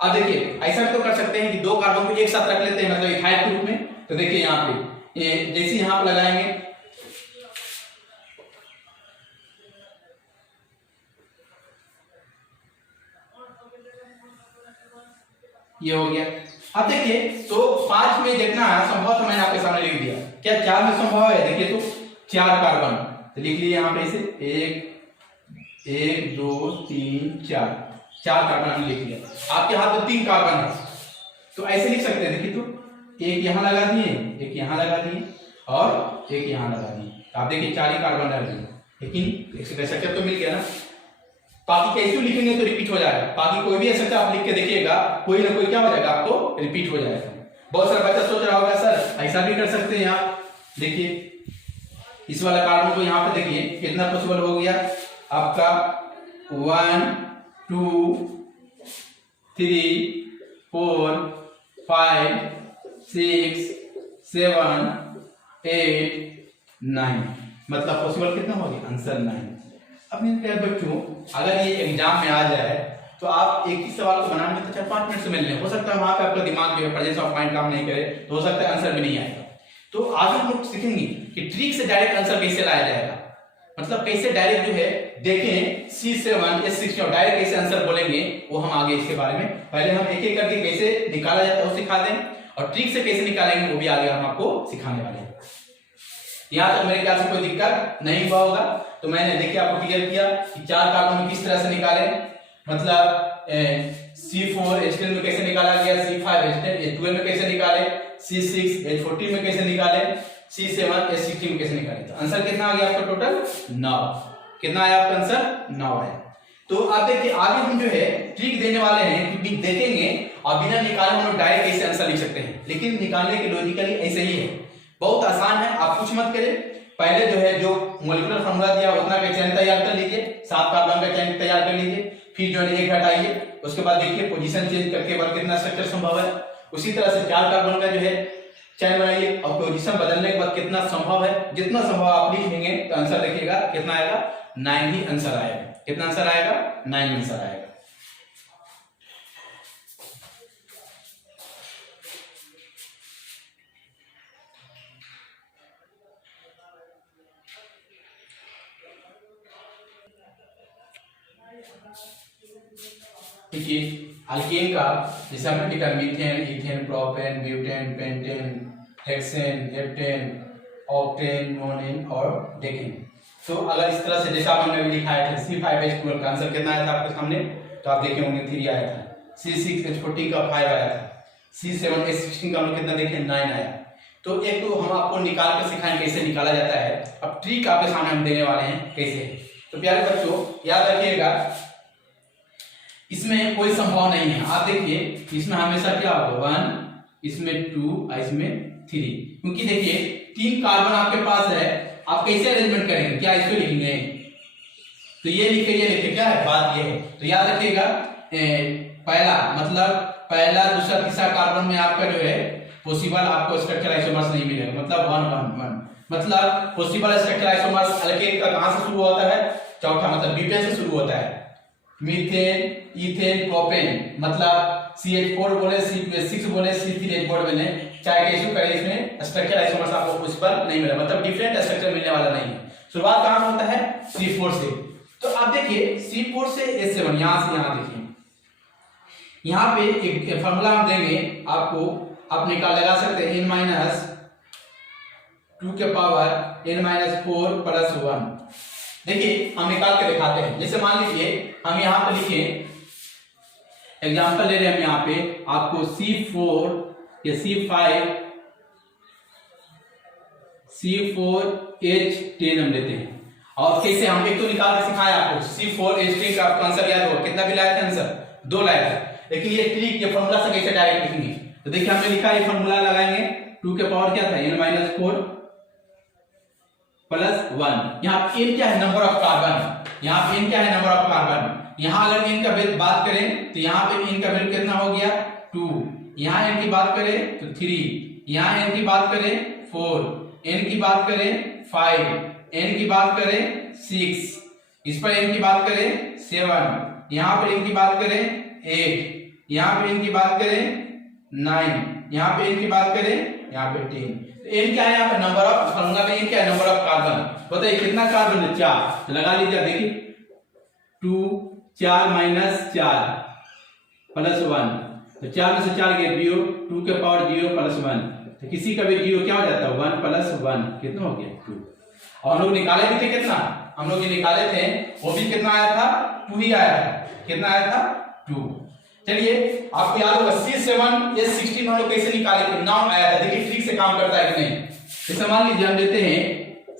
अब देखिए ऐसा भी तो कर सकते हैं कि 2 कार्बन को एक साथ रख लेते हैं मतलब इथाइल के रूप में। तो देखिए यहाँ पे जैसे यहाँ पे लगाएंगे ये हो गया। अब देखिए तो 5 में जितना संभव तो मैंने आपके सामने लिख दिया। क्या 4 में संभव है? देखिए तो 4 कार्बन तो लिख लिए यहाँ पे इसे 1 2 3 4 कार्बन हमने लिख लिया। आपके हाथ में 3 कार्बन है तो ऐसे लिख सकते हैं। देखिए तो एक यहाँ लगा दिए, एक यहाँ लगा दिए और एक यहाँ लगा दिए, तो आप देखिए 4 ही कार्बन डाल दिए, लेकिन स्ट्रक्चर तो मिल गया ना। बाकी कैसे लिखेंगे तो रिपीट हो जाएगा। बाकी कोई भी स्ट्रक्चर आप लिख के देखिएगा कोई ना कोई क्या हो जाएगा आपको रिपीट हो जाएगा। बहुत सारा बच्चा सोच रहा होगा सर ऐसा भी कर सकते हैं आप। देखिए इस वाला कार्बन को यहाँ पे देखिए कितना पॉसिबल हो गया आपका 1 2 3 4 5 6 7 8 9 मतलब पॉसिबल कितना हो गया, आंसर 9। अब मेरे प्यारे बच्चों अगर ये एग्जाम में आ जाए तो आप एक ही सवाल को बनाने में तो 4-5 मिनट से मिल लें, हो सकता है वहां पे आपका दिमाग जो है प्रेजेंस ऑफ माइंड काम नहीं करे तो हो सकता है आंसर भी नहीं आएगा। तो आज हम लोग सीखेंगे कि ट्रिक से डायरेक्ट आंसर कैसे लाया जाएगा, मतलब कैसे डायरेक्ट जो है देखें C7 S16 डायरेक्ट कैसे आंसर बोलेंगे वो हम आगे इसके बारे में पहले हम एक एक करके कैसे निकाला जाता है वो सिखा दें और ट्रिक से कैसे निकालेंगे वो भी आगे हम आपको सिखाने वाले हैं। यहाँ तक मेरे ख्याल से कोई दिक्कत नहीं हुआ होगा। तो मैंने देखिए आपको क्लियर किया कि 4 कार्बन किस तरह से निकाले, मतलब C4H10 में कैसे निकाला गया, C5H12 में कैसे निकाले, C6H14 में कैसे निकाले, C7H16 में कैसे निकाले। तो आंसर कितना आ गया आपका टोटल 9। कितना आया आपका आंसर 9 है। तो आप देखिए आगे हम जो है ट्रिक देने वाले हैं कि देखेंगे और बिना निकाले हम लोग डायरेक्ट कैसे आंसर लिख सकते हैं, लेकिन निकालने के लॉजिकली ऐसे ही है, बहुत आसान है। आप कुछ मत करें, पहले जो है जो मॉलिक्यूलर फार्मूला दिया उतना का चेन तैयार कर लीजिए, 7 कार्बन का चेन तैयार कर लीजिए, फिर जो है 1 हटाइए, उसके बाद देखिए पोजीशन चेंज करके बाद कितना स्ट्रक्चर संभव है। उसी तरह से 4 कार्बन का जो है चेन बनाइए और पोजीशन बदलने के बाद कितना संभव है, जितना संभव आप लिख लेंगे तो आंसर देखिएगा कितना आएगा 9 ही आंसर आएगा। कितना आंसर आएगा 9 आंसर आएगा। देखिए अल्केन का जैसे हमने लिखा methane, ethane, propane, butane, pentane, hexane, heptane, octane, नोनेन और डेकेन। तो अगर इस तरह से जैसा हमने लिखा है C5H12 का आंसर कितना आया था आपके सामने, तो आप देखे होंगे 3 आया था, C6H14 का 5 आया था, C7H16 का हम कितना देखे 9 आया। तो एक तो हम आपको निकाल कर सिखाएं कैसे निकाला जाता है, अब ट्रिक आपके सामने हम देने वाले हैं कैसे। तो प्यारे बच्चों याद रखिएगा इसमें कोई संभव नहीं है। आप देखिए इसमें हमेशा क्या होगा 1, इसमें 2, इसमें 3, क्योंकि देखिए 3 कार्बन आपके पास है, आप कैसे अरेंजमेंट करेंगे, क्या इसको लिखेंगे, तो ये लिखे क्या है, बात ये है। तो याद रखिएगा पहला मतलब पहला दूसरा तीसरा कार्बन में आपका जो है पॉसिबल आपको स्ट्रक्चर आइसोमर्स नहीं मिलेगा, मतलब 1 1 1 मतलब पॉसिबल स्ट्रक्चर आइसोमर्स अल्केन का कहां से शुरू होता है, चौथा मतलब ब्यूटेन से शुरू होता है, मीथेन, इथेन, प्रोपेन मतलब CH4 बोले, C6 बोले, C3H बोले, चाहे कैसे करें इसमें स्ट्रक्चर आइसोमर्स आपको पॉसिबल नहीं मिला, मतलब डिफरेंट स्ट्रक्चर मिलने वाला नहीं है। शुरुआत कहां से होता है C4 से। तो आप देखिए C4 से S7 यहां से यहां देखिए, यहां पे एक फार्मूला हम देंगे आपको, आप निकाल लगा सकते हैं n-2 के पावर n-4 + 1 देखिए हम निकाल के दिखाते हैं। जैसे मान लीजिए हम यहाँ पे लिखे, एग्जांपल ले रहे हैं हम यहाँ पे, आपको C4 या C4H10 हम लेते हैं। और कैसे हम एक तो निकाल के सिखाया आपको, C4H10 का आपको आंसर याद होगा, कितना भी लाया था आंसर, 2 लाया था। लेकिन ये ट्रिक, ये फॉर्मूला से कैसे डायरेक्ट लिखेंगे, तो देखिए हमने लिखा ये फॉर्मूला लगाएंगे, 2 के पावर क्या था n-4 + 1। यहाँ n क्या है, नंबर ऑफ कार्बन। यहाँ पे n क्या है, नंबर ऑफ कार्बन। यहाँ अगर n का वैल्यू बात करें तो यहाँ पे n का वैल्यू कितना हो गया, 2। यहाँ n की बात करें तो 3, यहाँ n की बात करें 4, n की बात करें 5, n की बात करें 6, इस पर n की बात करें 7, यहाँ पर n की बात करें 8, यहाँ पे n की बात करें 9, यहाँ पे n की बात करें यहाँ पे 10। n क्या है यहाँ पे, नंबर ऑफ, फॉर्मूला में n क्या है, नंबर ऑफ कार्बन। बताइए कितना कार्बन है, 4, तो लगा लीजिए। देखिए 2 4 - 4 + 1, तो 4 में से 4 गए 0, 2 के पावर 0 + 1, तो किसी का भी 0 क्या हो जाता है, 1 + 1 कितना हो गया, 2। और हम लोग निकाले भी थे कितना, हम लोग ये निकाले थे, वो भी कितना आया था, 2 ही आया था। कितना आया था, 2। चलिए आपको याद होगा C7H16 हम लोग कैसे निकाले थे, नाउ आया था। देखिए ठीक से काम करता है कि नहीं। जैसे मान लीजिए हम लेते हैं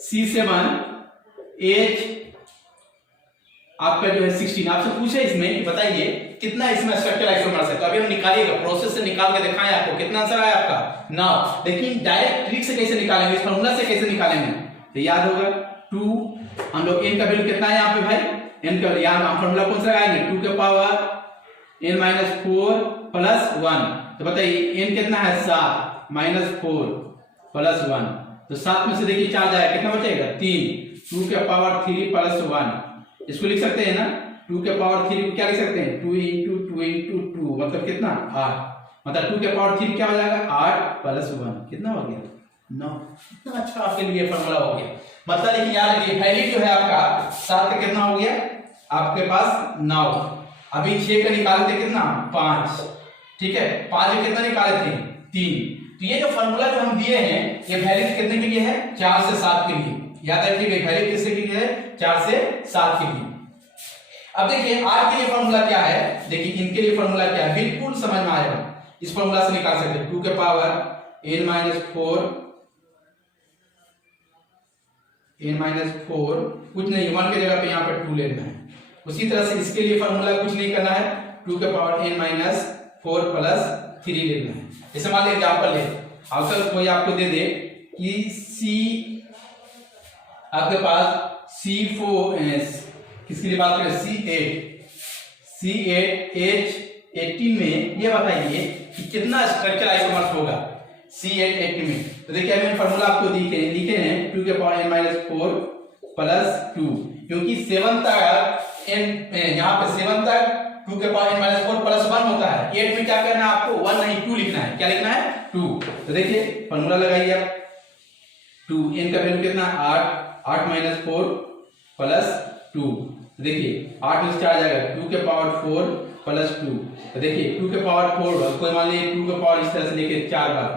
C7H आपका जो है 16, आपसे पूछे इसमें बताइए कितना इसमें स्ट्रक्चर आइसोमर्स है, तो अभी हम निकालिएगा, प्रोसेस से निकाल के दिखाएं आपको कितना आंसर आया आपका, नाउ। लेकिन डायरेक्ट ट्रिक से कैसे निकालेंगे, इस फॉर्मूला से कैसे निकालेंगे, तो याद होगा 2, हम लोग n का वैल्यू कितना है यहाँ पे भाई, n का, यहाँ हम फॉर्मूला कौन सा लगाएंगे, 2 के पावर n-4 + 1, तो बताइए n कितना है, 7 -4 + 1, तो 7 में से देखिए 4 जाएगा, कितना बचेगा, 3, 2 के पावर 3 + 1, इसको लिख सकते हैं ना, 2 के पावर 3 को क्या लिख सकते हैं, 2 × 2 × 2 मतलब कितना, 8, मतलब 2 के पावर 3 क्या हो जाएगा, 8 + 1 कितना हो गया, 9। इतना अच्छा आपके लिए फॉर्मूला हो गया। मतलब देखिए यार ये वैल्यू जो है आपका 7 का कितना हो गया आपके पास, 9। अभी 6 का निकाले थे कितना, 5, ठीक है, 5 में कितना निकाले थे, 3। तो ये जो फॉर्मूला जो हम दिए हैं ये वैल्यू कितने के लिए है, 4 से 7 के लिए। याद रखिएगा वैल्यू किसके लिए है, 4 से 7 के लिए। अब देखिए आर के लिए फॉर्मूला क्या है, देखिए इनके लिए फॉर्मूला क्या है, बिल्कुल समझ में आएगा, इस फॉर्मूला से निकाल सकते हैं। 2 के पावर n-4 कुछ नहीं, 1 की जगह पे यहाँ पर 2 लेना है। उसी तरह से इसके लिए फॉर्मूला कुछ नहीं करना है, 2 के पावर n-4 + 3 लेना है। जैसे मान लीजिए एग्जांपल ले, अगर कोई आपको दे दे कि आपके पास C4 किसके लिए बात करें, C8H18 में ये बताइए कि कितना स्ट्रक्चर आइसोमर्स होगा C8H18 में। तो देखिए मैंने फॉर्मूला आपको लिखे हैं 2 के पावर n-4 + 2, क्योंकि 7 तक यहाँ पे 7 तक 2 के पावर n-4 + 1 होता है। 8 में क्या करना है आपको, 1 नहीं 2 लिखना है। क्या लिखना है, 2। तो देखिए फॉर्मूला लगाइए आप, 2, n का वैल्यू कितना, 8 -4 + 2, देखिए 8 में से 4 जाएगा, 2 के पावर 4 + 2, तो देखिए 2 के पावर 4, कोई मान लीजिए 2 के पावर इस तरह से लेके 4 बार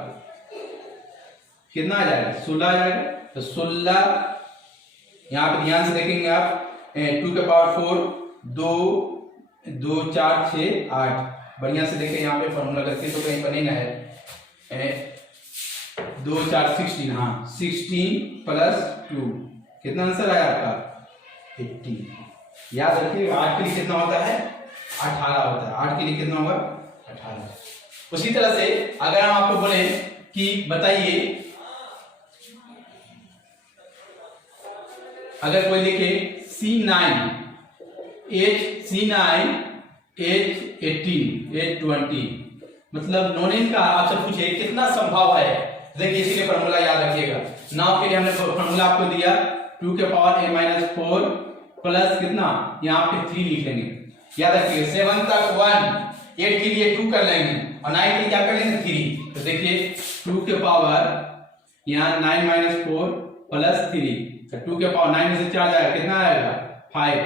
कितना आ जाएगा, 16 आ जाएगा। तो 16 यहाँ पे ध्यान से देखेंगे आप, 2 के पावर 4 2 4 6 8, बढ़िया से देखें यहाँ पे फॉर्मूला करके, तो कहीं पर नहीं ना है, 2 4 16, हाँ 16 + 2 कितना आंसर आया आपका, 18। याद रखिए 8 के लिए कितना होता है, 18 होता है। 8 के लिए कितना होगा, 18। उसी तरह से अगर हम आपको बोले कि बताइए, अगर कोई लिखे C9H18 मतलब नॉन का आपसे पूछे कितना संभव है, देखिए इसीलिए फॉर्मूला याद रखिएगा। नाउ के लिए हमने फॉर्मूला आपको दिया 2 के पावर n-4 प्लस कितना, यहाँ पे 3 लिख लेंगे। याद रखिए 7 तक 1, 8 के लिए 2 कर लेंगे और 9 के लिए क्या कर लेंगे, 3। तो देखिए 2 के पावर यहाँ 9 - 4 + 3, तो 2 के पावर 9 में से 4 जाएगा, कितना आएगा, 5,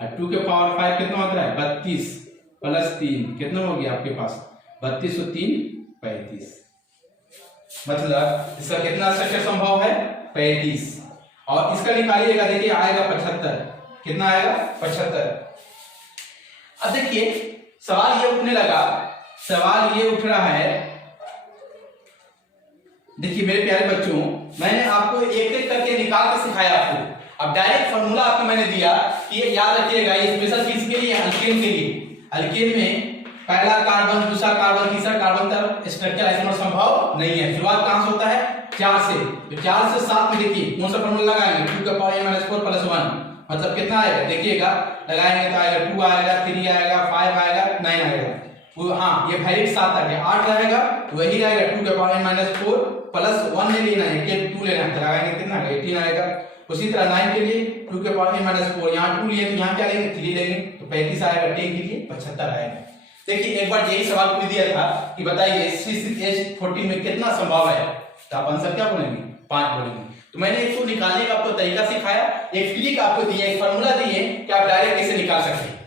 और 2 के पावर 5 कितना होता है, 32 + 3 कितना हो गया आपके पास, 32 और 3 35। मतलब इसका कितना स्ट्रक्चर संभव है, 35। और इसका निकालिएगा, देखिए आएगा 75। कितना आएगा? 75। अब देखिए सवाल ये उठने लगा, सवाल ये उठ रहा है, देखिए मेरे प्यारे बच्चों, मैंने आपको एक एक करके निकाल के सिखाया आपको। अब डायरेक्ट फॉर्मूला आपको मैंने दिया कि ये याद रखिएगा, ये स्पेशल किसके लिए? अल्केन के लिए। अल्केन में पहला कार्बन, दूसरा कार्बन, तीसरा कार्बन तक स्ट्रक्चर आइसोमर संभव नहीं है। शुरुआत कहां से होता है? 4 से। तो 4 से 7 में देखिए कौन सा फॉर्मूला लगाएंगे? 2 का पावर n - 4 + 1 मतलब कितना आएगा? देखिएगा लगाएंगे तो आएगा 2 आएगा, 3 आएगा, 5 आएगा, 9 आएगा। वो हाँ ये वैलिड 7 तक है। 8 रहेगा तो वही रहेगा 2 का पावर n - 4 + 1 नहीं लेना है, केवल 2 लेना है। तो लगाएंगे कितना आएगा? 18 आएगा। उसी तरह 9 के लिए 2 के पावर n - 4, यहाँ 2 लिए तो यहाँ क्या लेंगे? 3 लेंगे तो 35 आएगा। 10 के लिए 75 आएगा। देखिए एक बार यही सवाल पूछ दिया था कि बताइए C6H14 में कितना संभव है, तो आप आंसर क्या बोलेंगे? 5 बोलेंगे। तो मैंने इसको निकालने का आपको तरीका सिखाया, एक ट्रिक आपको दिया, एक फार्मूला दिए कि आप डायरेक्ट कैसे निकाल सकते हैं।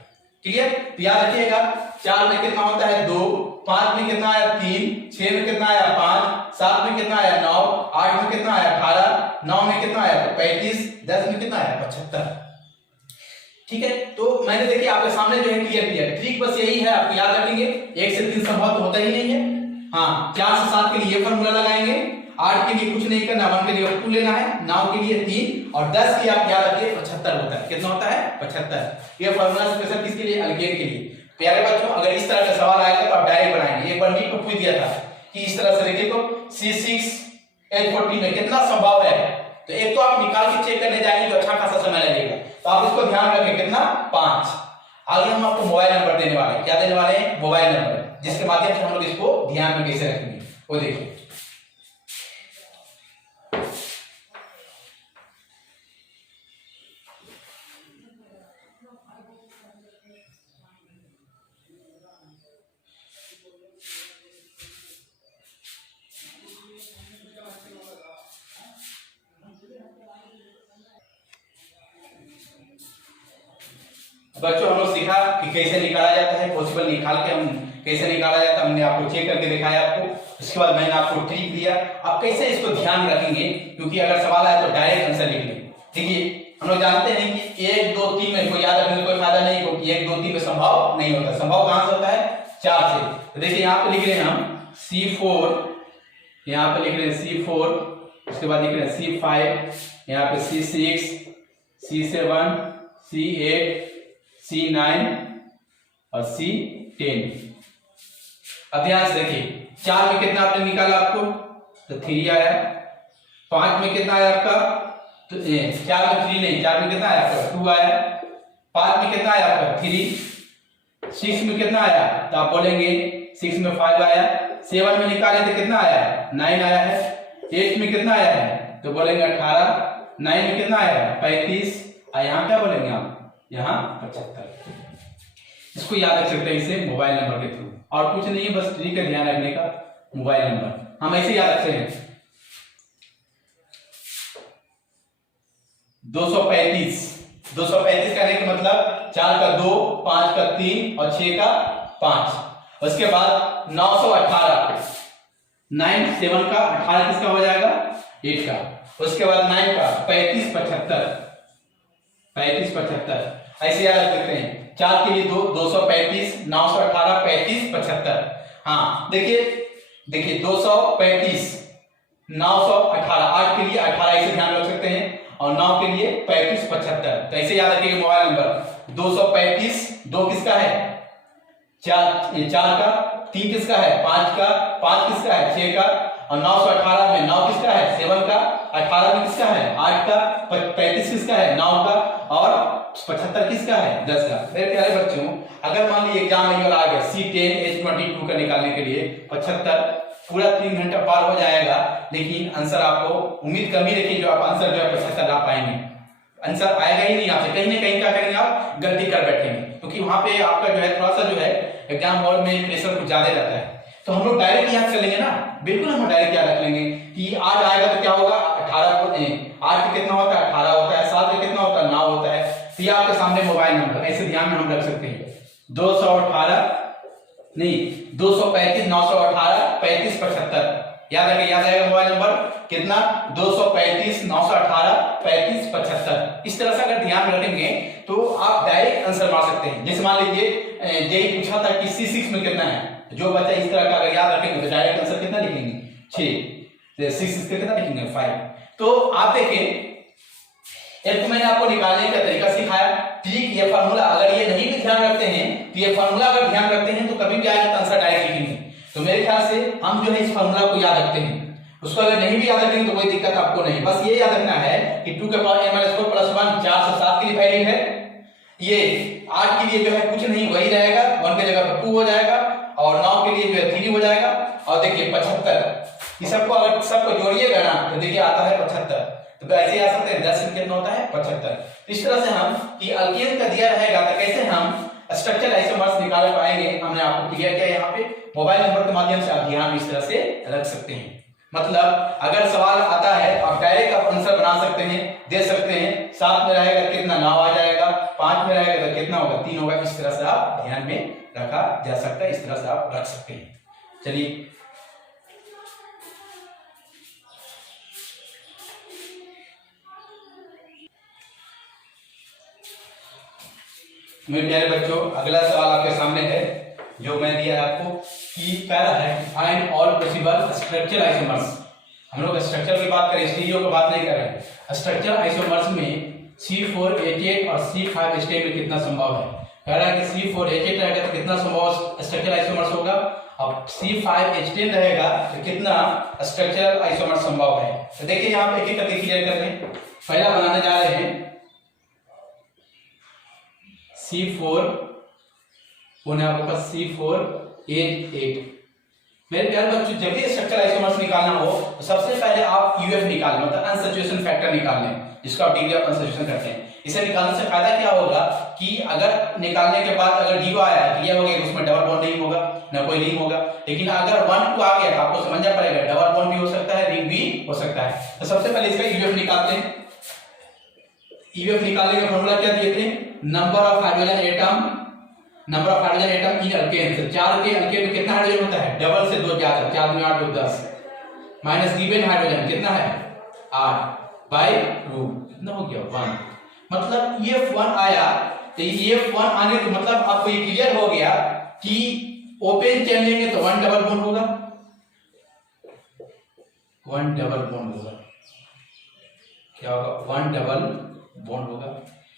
क्लियर? तो याद रखिएगा 4 में कितना होता है? 2, 5 में कितना आया? 3, 6 में कितना आया? 5, 7 में कितना आया? 9, 8 में कितना आया? 18, 9 में कितना आया? 35, 10 में कितना आया? 75। ठीक है, तो मैंने देखिए आपके सामने जो है क्लियर किया। ट्रिक बस यही है, आप याद रखेंगे 1 से 3 संभव तो होता ही नहीं है। हाँ 4 से 7 के लिए ये फार्मूला लगाएंगे, 8 के लिए कुछ नहीं करना, 1 के लिए 2 लेना है, 9 के लिए 3 और 10 के आप याद रखिए 75 होता है। कितना होता है? 75। ये फार्मूला स्पेशल किसके लिए? अल्केन के लिए। प्यारे बच्चों अगर इस तरह का सवाल आएगा तो आप डायरेक्ट बनाएंगे। एक बार नीट को पूछ दिया था कि इस तरह से देखिए तो C6H14 में कितना संभव है, तो एक तो आप निकाल के चेक करने जाएंगे तो अच्छा खासा समय लगेगा, तो आप इसको ध्यान रखें। कितना? 5। आगे हम आपको मोबाइल नंबर देने वाले हैं। क्या देने वाले हैं? मोबाइल नंबर, जिसके माध्यम से हम लोग इसको ध्यान में कैसे रखेंगे वो देखिए। बच्चों हम लोग सीखा कि कैसे निकाला जाता है, पॉसिबल निकाल के हम कैसे निकाला जाता है, हमने आपको चेक करके दिखाया आपको। उसके बाद मैंने आपको ट्रिक दिया, आप कैसे इसको ध्यान रखेंगे, क्योंकि अगर सवाल आए तो डायरेक्ट आंसर लिख लें। देखिए हम लोग जानते हैं कि 1, 2, 3 में कोई याद रखने में कोई फायदा नहीं, क्योंकि 1, 2, 3 में संभव नहीं होता। संभव कहां से होता है? 4 से। तो देखिए यहाँ पे लिख रहे हैं हम C4, यहाँ पे लिख रहे हैं C4, उसके बाद लिख रहे हैं C5, यहाँ पे C6, C7, C8, C9 और C10। अब ध्यान से देखिए 4 में कितना आपने निकाला आपको? तो 3 आया। 5 में कितना आया आपका? तो 4 में 3 नहीं, 4 में कितना आया आपका? 2 आया। 5 में कितना आया आपका? 3। 6 में कितना आया? तो आप बोलेंगे 6 में 5 आया। 7 में निकाले तो कितना आया? 9 आया है। 8 में कितना आया है? तो बोलेंगे 18। 9 में कितना आया? 35। और यहाँ क्या बोलेंगे आप? यहाँ 75। इसको याद रख सकते हैं इसे मोबाइल नंबर के थ्रू, और कुछ नहीं है, बस ट्रिक है ध्यान रखने का। मोबाइल नंबर हम ऐसे याद रखते हैं 235। 235 कहने का मतलब 4 का 2, 5 का 3 और 6 का 5। उसके बाद 918, 9 7 का 18 किसका हो जाएगा? 8 का। उसके बाद 9 का 35 75, 35 75 ऐसे याद रख सकते हैं। 4 के लिए 2, 235, 918, 35 75। हाँ देखिए 235, 918, 8 के लिए 18 ऐसे ध्यान रख सकते हैं, और 9 के लिए 35 75। तो ऐसे याद रखिएगा मोबाइल नंबर 235। 2 किसका है? 4 का। 3 किसका है? 5 का। 5 किसका है? 6 का। और 918 में 9 किसका है? 7 का। 18 में किसका है? 8 का। 35 किसका है? 9 का। और 75 किसका है? 10 का। मेरे प्यारे बच्चों अगर मान लीजिए एग्जाम में आ गया C10H22 का निकालने के लिए 75, पूरा 3 घंटा पार हो जाएगा, लेकिन आंसर आपको उम्मीद कम ही रखिए जो आप आंसर जो है 75 ला पाएंगे। आंसर आएगा ही नहीं आपसे, कहीं ना कहीं क्या करेंगे आप? गलती कर बैठेंगे, क्योंकि वहां पे आपका जो है थोड़ा सा जो है एग्जाम हॉल में प्रेशर कुछ ज्यादा रहता है। तो हम लोग डायरेक्ट याद कर लेंगे ना, बिल्कुल हम डायरेक्ट याद रख लेंगे कि 8 आएगा तो क्या होगा? 18 को 8 कितना होता है? 18 होता है। 7 कितना होता है? 9 होता है। तो ये आपके सामने मोबाइल नंबर ऐसे ध्यान में हम रख सकते हैं 218 नहीं 235 918 35 75। याद आएगा मोबाइल नंबर कितना 235 918 35 75। इस तरह से अगर ध्यान रखेंगे तो आप डायरेक्ट आंसर मार सकते हैं। जैसे मान लीजिए जेई पूछा था कि C6 में कितना है, जो बच्चा इस तरह का अगर याद रखेंगे तो डायरेक्ट आंसर कितना लिखेंगे 6, C6 का कितना लिखेंगे 5। तो आप देखें एक तो मैंने आपको निकालने का तरीका सिखाया, ठीक। ये फार्मूला अगर ये नहीं भी ध्यान रखते हैं तो ये फार्मूला अगर ध्यान रखते हैं तो कभी भी आएगा तो आंसर डायरेक्ट लिखेंगे। तो मेरे ख्याल से हम जो है इस फार्मूला को याद रखते हैं, उसको अगर नहीं भी याद रखेंगे तो कोई दिक्कत आपको नहीं, बस ये याद रखना है कि 2 के पावर n - 4 + 1 4 से 7 की वैल्यू है। ये 8 के लिए जो है कुछ नहीं वही रहेगा, 1 की जगह पर 2 हो जाएगा, और 9 के लिए जो है 3 हो जाएगा। और देखिए 75, ये सबको अगर सबको जोड़िएगा ना तो देखिए आता है 75। तो ऐसे आ सकते हैं 10 से कितना होता है 75। इस तरह से हम कि अल्केन का दिया रहेगा तो कैसे हम स्ट्रक्चरल आइसोमर्स निकाल पाएंगे, हमने आपको क्लियर किया। यहाँ पे मोबाइल नंबर के माध्यम से आप ध्यान इस तरह से रख सकते हैं। मतलब अगर सवाल आता है तो आप डायरेक्ट आप आंसर बना सकते हैं, दे सकते हैं। 7 में रहेगा कितना 9 आ जाएगा, 5 में रहेगा तो कितना होगा 3 होगा। इस तरह से आप ध्यान में रखा जा सकता है, इस तरह से आप रख सकते हैं। चलिए मेरे प्यारे बच्चों, अगला सवाल आपके सामने है जो मैं दिया आपको कि कह रहा है find all possible structural isomers. हम लोग स्ट्रक्चर की बात करें, स्टीरियो की बात नहीं कर रहे हैं। स्ट्रक्चरल आइसोमर्स में C4H8 और C5H10 में कितना संभव है। कह रहा है कि C4H8 रहेगा तो कितना संभव स्ट्रक्चरल आइसोमर्स होगा, और C5H10 रहेगा तो कितना स्ट्रक्चरल आइसोमर्स संभव है। तो देखिए यहाँ पे एक एक करके क्लियर कर लें। पहला बनाने जा रहे हैं C4 आपके पास C4H8। मेरे प्यारे बच्चों, जब भी स्ट्रक्चरल आइसोमर्स निकालना हो तो सबसे पहले आप UF निकालें, मतलब अनसैचुरेशन फैक्टर निकाल लें, जिसको आप डिग्री ऑफ अनसैचुरेशन करते हैं। इसे निकालने से फायदा क्या होगा कि अगर निकालने के बाद अगर 0 आया तो यह हो गया उसमें डबल बॉन्ड नहीं होगा, ना कोई रिंग होगा। लेकिन अगर 1 2 आ गया तो आपको समझना पड़ेगा डबल बॉन्ड भी हो सकता है, रिंग भी हो सकता है। तो सबसे पहले इसका UF निकालते हैं। UF निकालने का फॉर्मूला क्या दिए थे, number of hydrogen atom in alkane. 4 के अल्केन में कितना हाइड्रोजन होता है, डबल से 2 ज्यादा, 4 में 8 2 10, माइनस गिवन हाइड्रोजन कितना है 8/2 कितना हो गया 1। मतलब EF1 आया तो EF1 आने के मतलब आपको ये क्लियर हो गया कि ओपन चेन लेंगे तो 1 डबल बॉन्ड होगा, 1 डबल बॉन्ड होगा, क्या होगा 1 डबल बॉन्ड होगा।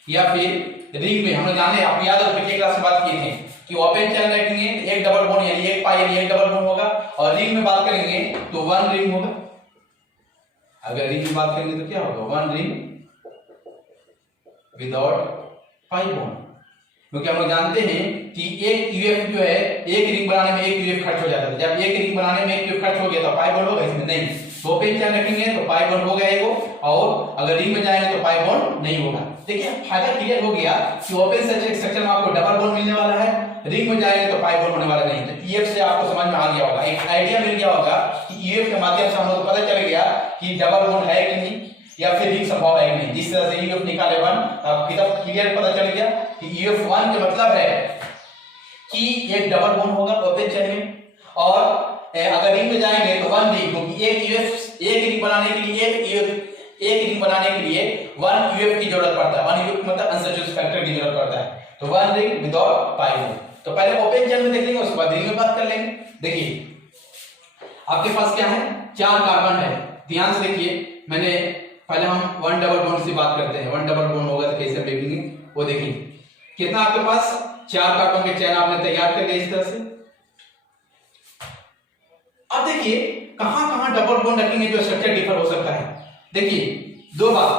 या फिर रिंग में हम जाने, आप याद है पिछले क्लास में बात किए थे कि ओपन चेन रखेंगे एक डबल बॉन्ड यानी एक पाई यानी एक डबल बॉन्ड होगा, और रिंग में बात करेंगे तो 1 रिंग होगा। अगर रिंग की बात करेंगे तो क्या होगा 1 रिंग विदाउट पाई बॉन्ड, क्योंकि हम लोग जानते हैं कि एक UF जो है एक रिंग बनाने में एक UF खर्च हो जाता है। जब एक रिंग बनाने में एक UF खर्च हो गया तो पाई बॉन्ड होगा, इसमें नहीं। तो ओपन चेन रखेंगे तो पाई बॉन्ड होगा एगो, और अगर रिंग में जाएंगे तो पाई बॉन्ड नहीं होगा। देखिए फायदा क्लियर हो गया कि ओपन स्ट्रक्चर में आपको डबल बॉन्ड मिलने वाला है, रिंग में जाएंगे तो पाई बॉन्ड होने वाला नहीं। तो EF से आपको समझ में आ गया होगा, एक आइडिया मिल गया होगा कि EF के माध्यम से हम लोग को पता चल गया कि डबल बॉन्ड है कि नहीं, या फिर रिंग संभव है कि नहीं। जिस तरह से EF निकाले 1, आपको क्लियर पता चल गया कि EF1 का मतलब है कि एक डबल बॉन्ड होगा ओपन चेन में, और अगर रिंग में जाएंगे तो 1 रिंग, क्योंकि एक रिंग बनाने के लिए एक रिंग बनाने के लिए 1 UF की जरूरत पड़ता है। 1 UF मतलब अनसैचुरेशन फैक्टर की जरूरत पड़ता है। तो 1 रिंग विदाउट पाई बॉन्ड। तो पहले ओपन चेन में देख लेंगे, उसके बाद रिंग में बात कर लेंगे। देखिए आपके पास क्या है 4 कार्बन है, ध्यान से देखिए। मैंने पहले हम 1 डबल बॉन्ड से बात करते हैं, 1 डबल बॉन्ड होगा तो कैसे देखेंगे वो देखिए। कितना आपके पास 4 कार्बन के चेन आपने तैयार कर लिया इस तरह से। अब देखिए कहां कहां डबल बॉन्ड रखेंगे जो स्ट्रक्चर डिफर हो सकता है। देखिए 2 बात,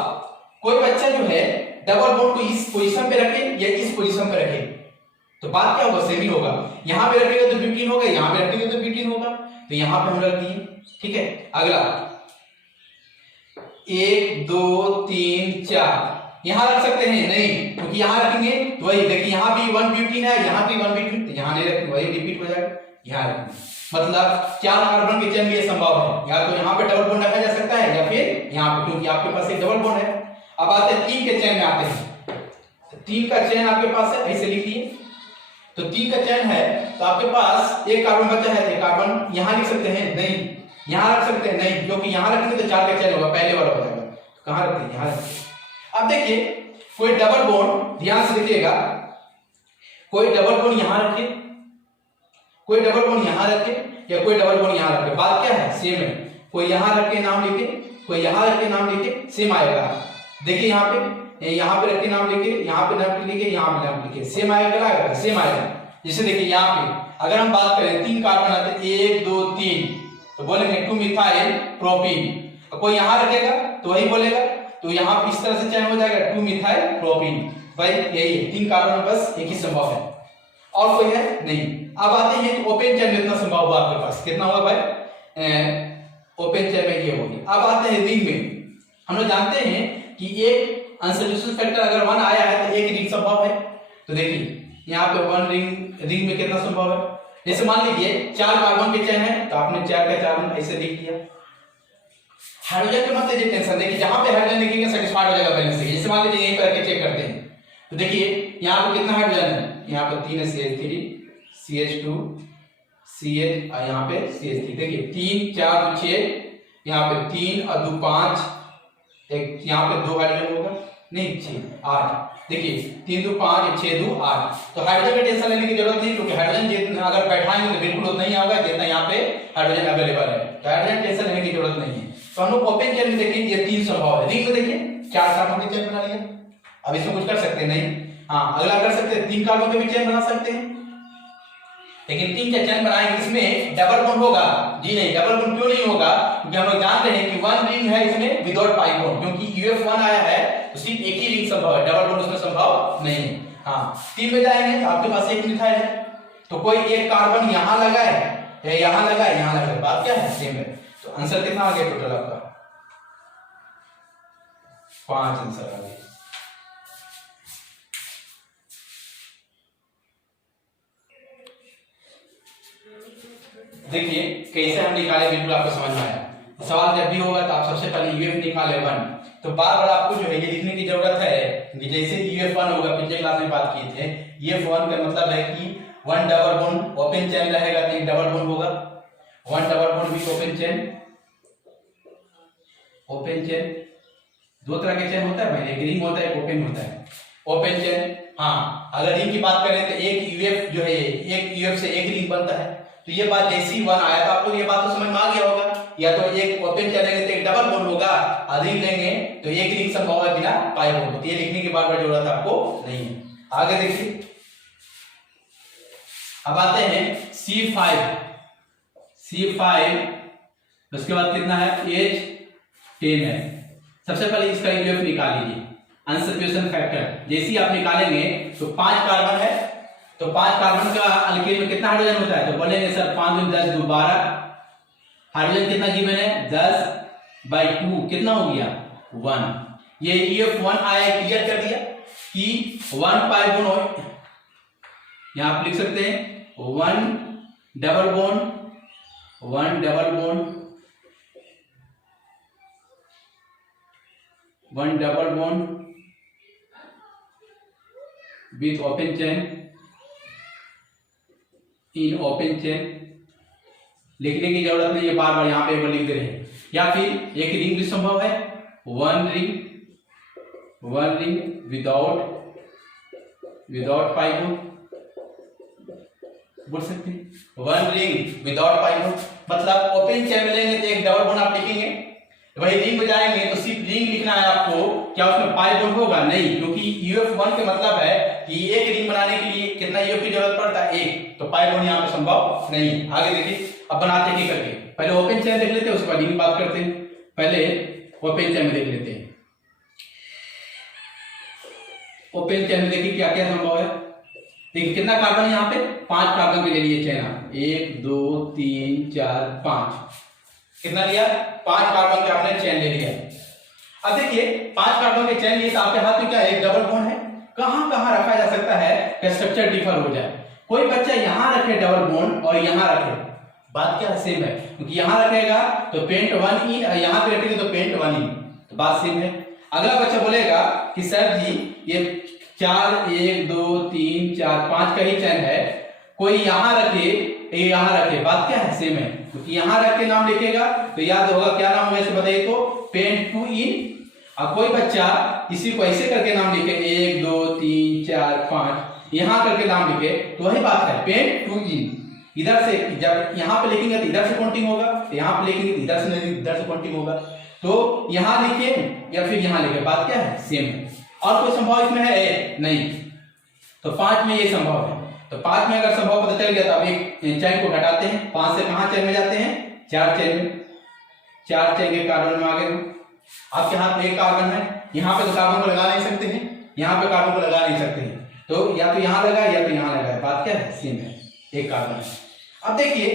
कोई बच्चा जो है डबल बॉन्ड को इस पोजीशन पे रखे या इस पोजीशन पे रखे तो बात क्या होगा, सेम ही होगा। यहां पे रखेगा तो ब्यूटीन होगा, यहां पे रखेंगे तो ब्यूटीन होगा। तो यहां पे हम रख दिए, ठीक है। अगला 1 2 3 4 यहां रख सकते हैं नहीं, क्योंकि यहां रखेंगे तो वही देखिए यहां भी 1 ब्यूटीन है, यहां भी 1 ब्यूटीन, तो यहां नहीं रखेंगे वही रिपीट हो जाएगा, यहां रखेंगे। मतलब 4 कार्बन के चेन में ये संभव है, या तो यहां पे डबल बॉन्ड रखा जा सकता है या फिर यहां पे, क्योंकि आपके पास एक डबल बॉन्ड है। अब आते हैं 3 के चेन में आते हैं। तो 3 का चेन आपके पास है, ऐसे लिख लिए। तो 3 का चेन है तो आपके पास एक कार्बन बचा है, एक कार्बन यहां लिख सकते हैं नहीं, यहाँ रख सकते हैं नहीं, क्योंकि यहाँ रखेंगे तो 4 का चेन होगा, पहले वाला हो जाएगा। तो कहाँ रखते हैं, यहाँ रखते हैं। अब देखिए कोई डबल बॉन्ड, ध्यान से देखिएगा, कोई डबल बॉन्ड यहाँ रखे, कोई डबल बॉन्ड यहाँ रखे, या कोई डबल बॉन्ड यहाँ रखे, बात क्या है, सेम है। कोई यहाँ रख के नाम लिखे, कोई यहाँ रख के नाम लिखे, सेम आएगा। देखिए यहाँ पे रख के नाम लिखे, यहाँ पे नाम लिखे, यहाँ पे नाम लिखे, सेम आएगा, सेम आएगा। जैसे देखिए यहाँ पे अगर हम बात करें 3 कार्बन आते हैं, 1 2 3, तो बोलेंगे 2 मिथाइल प्रोपीन। कोई यहाँ रखेगा तो वही बोलेगा, तो यहाँ पे इस तरह से चयन हो जाएगा 2 मिथाइल प्रोपीन। भाई यही है, 3 कार्बन में बस एक ही संभव है, और कोई है नहीं। अब आते हैं तो ओपन चेन में कितना संभव हुआ आपके पास, कितना हुआ भाई, ओपन चेन में ये हो गया। अब आते हैं रिंग में। हम लोग जानते हैं कि एक अनसब्स्टिट्यूशन फैक्टर अगर 1 आया है तो एक रिंग संभव है। तो देखिए यहाँ पे 1 रिंग में कितना संभव है, जैसे मान लीजिए 4 कार्बन के चेन है, तो आपने 4 का 4 ऐसे लिख दिया। हाइड्रोजन के मत लीजिए टेंशन, देखिए जहां पे हाइड्रोजन लिखेंगे सेटिस्फाइड हो जाएगा पहले से। जैसे मान लीजिए यहीं पर करके चेक करते हैं, तो देखिए यहाँ पे कितना हाइड्रोजन है, यहाँ पे 3 है, CH3 CH2 CH और यहाँ पे CH3। देखिए 3 4 2 6, यहाँ पे 3 और 2 5, एक यहाँ पे 2 हाइड्रोजन होगा, नहीं 6 8। देखिए 3 2 5 6 2 8। तो हाइड्रोजन की टेंशन लेने की जरूरत नहीं, क्योंकि हाइड्रोजन जितना अगर बैठाएंगे तो बिल्कुल उतना ही होगा जितना यहाँ पे हाइड्रोजन अवेलेबल है। तो हाइड्रोजन टेंशन लेने की जरूरत नहीं है। तो हम लोग ओपन चेन में देखिए ये 3 संभव है। रिंग में देखिए 4 कार्बन के चेन बना लिया, अब इसमें कुछ कर सकते हैं नहीं। हाँ अगला कर सकते हैं, 3 कार्बन के भी चेन बना सकते हैं, लेकिन 3 का चेन बनाएंगे इसमें डबल बॉन्ड होगा, जी नहीं, डबल बॉन्ड क्यों नहीं होगा, क्योंकि हम लोग जान रहे हैं कि 1 रिंग है इसमें विदाउट पाई बॉन्ड, क्योंकि UF1 आया है तो सिर्फ एक ही रिंग संभव है, डबल बॉन्ड उसमें संभव नहीं है। हाँ 3 में जाएंगे तो आपके पास एक मिथाइल है, तो कोई एक कार्बन यहाँ लगाए या यहाँ लगाए, यहाँ लगाए, बात क्या है, सेम है। तो आंसर कितना आ गया टोटल आपका, 5 आंसर आ गया। देखिए कैसे हम निकाले, बिल्कुल आपको समझ में आया। सवाल जब भी होगा तो आप सबसे पहले UF निकाले 1, तो बार बार आपको जो है ये लिखने की जरूरत है कि जैसे UF1 होगा, पिछले क्लास में बात किए थे, UF1 का मतलब है कि 1 डबल बॉन्ड ओपन चेन रहेगा तो एक डबल बॉन्ड होगा, 1 double bond with open chain. Open chain 2 तरह के चेन होता है भाई, एक रिंग होता है, एक ओपन होता है। ओपन चेन, हाँ अगर रिंग की बात करें तो एक UF जो है, एक UF से एक रिंग बनता है। तो ये बात जैसे ही 1 आया तो आपको ये बात तो समझ में आ गया होगा, या तो एक ओपन चलेंगे तो एक डबल बॉन्ड होगा, रिंग लेंगे तो एक रिंग संभव है बिना पाई बॉन्ड। ये लिखने की बार बार जरूरत आपको नहीं है। आगे देखिए, अब आते हैं C5, उसके बाद कितना है, H10 है। सबसे पहले इसका UF निकाल लीजिए, अनसब्स्टिट्यूशन फैक्टर। जैसे ही आप निकालेंगे तो 5 कार्बन है, तो 5 कार्बन का अल्केन में कितना हाइड्रोजन होता है, तो बोलेंगे सर 5 × 10 = 12। हाइड्रोजन कितना गिवन है, 10/2, कितना हो गया, 1। ये UF1 आया, क्लियर कर दिया कि 1 पाई बॉन्ड हो, यहां आप लिख सकते हैं 1 double bond, 1 double bond, 1 double bond with open chain in open chain. लिखने की जरूरत नहीं है, बार बार यहाँ पे लिख दे रहे हैं। या फिर एक रिंग भी संभव है, 1 रिंग विदाउट पाई बॉन्ड, बोल सकते हैं 1 रिंग विदाउट पाई बॉन्ड। मतलब ओपन चेन में लेंगे तो एक डबल बॉन्ड आप लिखेंगे, वही रिंग में जाएंगे तो सिर्फ रिंग लिखना है आपको, क्या उसमें पाई बॉन्ड होगा, नहीं, क्योंकि UF1 का मतलब है कि एक रिंग बनाने के लिए कितना UF की जरूरत पड़ता है, 1, तो पाई बॉन्ड यहाँ पे संभव नहीं है। आगे देखिए, अब बनाते हैं करके, पहले ओपन चेन देख लेते हैं, उसके बाद रिंग बात करते हैं। पहले ओपन चेन में देख लेते हैं। ओपन चेन में देखिए क्या क्या संभव है। देखिए कितना कार्बन है यहाँ पे, 5 कार्बन के लिए चेन, 1 2 3 4 5, कितना लिया, 5 कार्बन के आपने चेन ले लिया। अब देखिए 5 कार्बन के चेन लिए तो आपके हाथ में क्या है, एक डबल बॉन्ड है। कहां कहां रखा जा सकता है कि स्ट्रक्चर डिफर हो जाए, कोई बच्चा यहां रखे डबल बॉन्ड और यहां रखे, बात क्या सेम है, क्योंकि यहां रखेगा तो पेंट 1 इन, यहां पे रखेंगे तो पेंट 1 इन, तो बात सेम है। अगला बच्चा बोलेगा कि सर जी ये 4 1 2 3 4 5 का ही चेन है, कोई यहां रखे ये यहाँ रखे, बात क्या है, सेम है, क्योंकि यहाँ रख के नाम लिखेगा तो याद होगा क्या नाम है, बताइए तो पेन टू इन। अब कोई बच्चा इसी को ऐसे करके नाम लिखे 1 2 3 4 5 यहाँ करके नाम लिखे तो वही बात है पेन टू इन। इधर से जब यहाँ पे लिखेंगे तो इधर से काउंटिंग होगा, तो यहाँ पे लिखेंगे तो इधर से काउंटिंग होगा, तो यहाँ लिखे या फिर यहाँ लिखे, बात क्या है, सेम है। और कोई संभव इसमें है नहीं, तो 5 में ये संभव है। तो 5 में अगर संभव पता चल गया तो अब एक चैन को घटाते हैं, 5 से कहाँ चैन में जाते हैं, 4 चैन में, 4 चैन के कार्बन में आ गए। आपके हाथ में एक कार्बन है, यहाँ पे तो कार्बन को लगा नहीं सकते हैं, यहाँ पे कार्बन को लगा नहीं सकते हैं, तो या तो यहाँ लगा या तो यहाँ लगा, बात क्या है, सेम है, एक कार्बन है। अब देखिए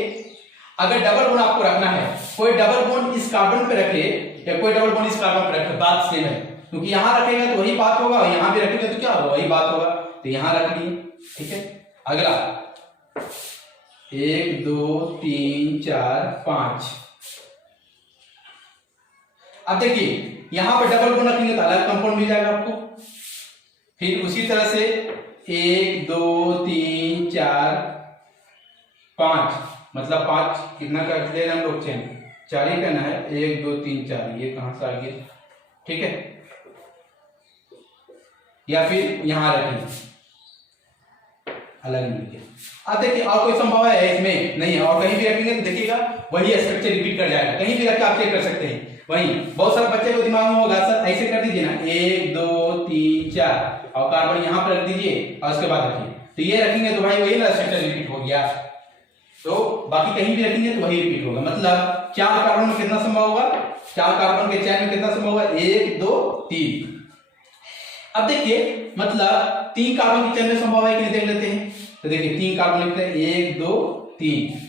अगर डबल बॉन्ड आपको रखना है, कोई डबल बॉन्ड इस कार्बन पे रखे या कोई डबल बॉन्ड इस कार्बन पे रखे, बात सेम है, क्योंकि यहाँ रखेगा तो वही बात होगा, यहाँ भी रखेंगे तो क्या होगा, वही बात होगा, तो यहाँ रख लिए, ठीक है। अगला 1 2 3 4 5। अब देखिए यहाँ पे डबल बॉन्ड रखेंगे तो अलग कंपाउंड मिल जाएगा आपको। फिर उसी तरह से 1 2 3 4 5, मतलब 5 कितना कर ले हम लोग, चैन 4 ही करना है, 1 2 3 4, ये कहां से आ गया, ठीक है। या फिर यहां रखें अलग मिल गया। अब देखिए और कोई संभव है इसमें नहीं है, और कहीं भी रखेंगे तो देखिएगा वही स्ट्रक्चर रिपीट कर जाएगा, कहीं भी रख के आप चेक कर सकते हैं। वही बहुत सारे बच्चे को दिमाग में होगा सर ऐसे कर दीजिए ना, 1 2 3 4 और कार्बन यहाँ पर रख दीजिए और उसके बाद रखिए, तो ये रखेंगे तो भाई वही ना स्ट्रक्चर रिपीट हो गया, तो बाकी कहीं भी रखेंगे तो वही रिपीट होगा। मतलब 4 कार्बन में कितना संभव होगा, 4 कार्बन के चैन में कितना संभव होगा, 1 2 3। अब देखिए मतलब 3 कार्बन के चैन में संभव है कि नहीं देख लेते हैं, तो देखिए 3 कार्बन लिखते हैं, 1 2 3,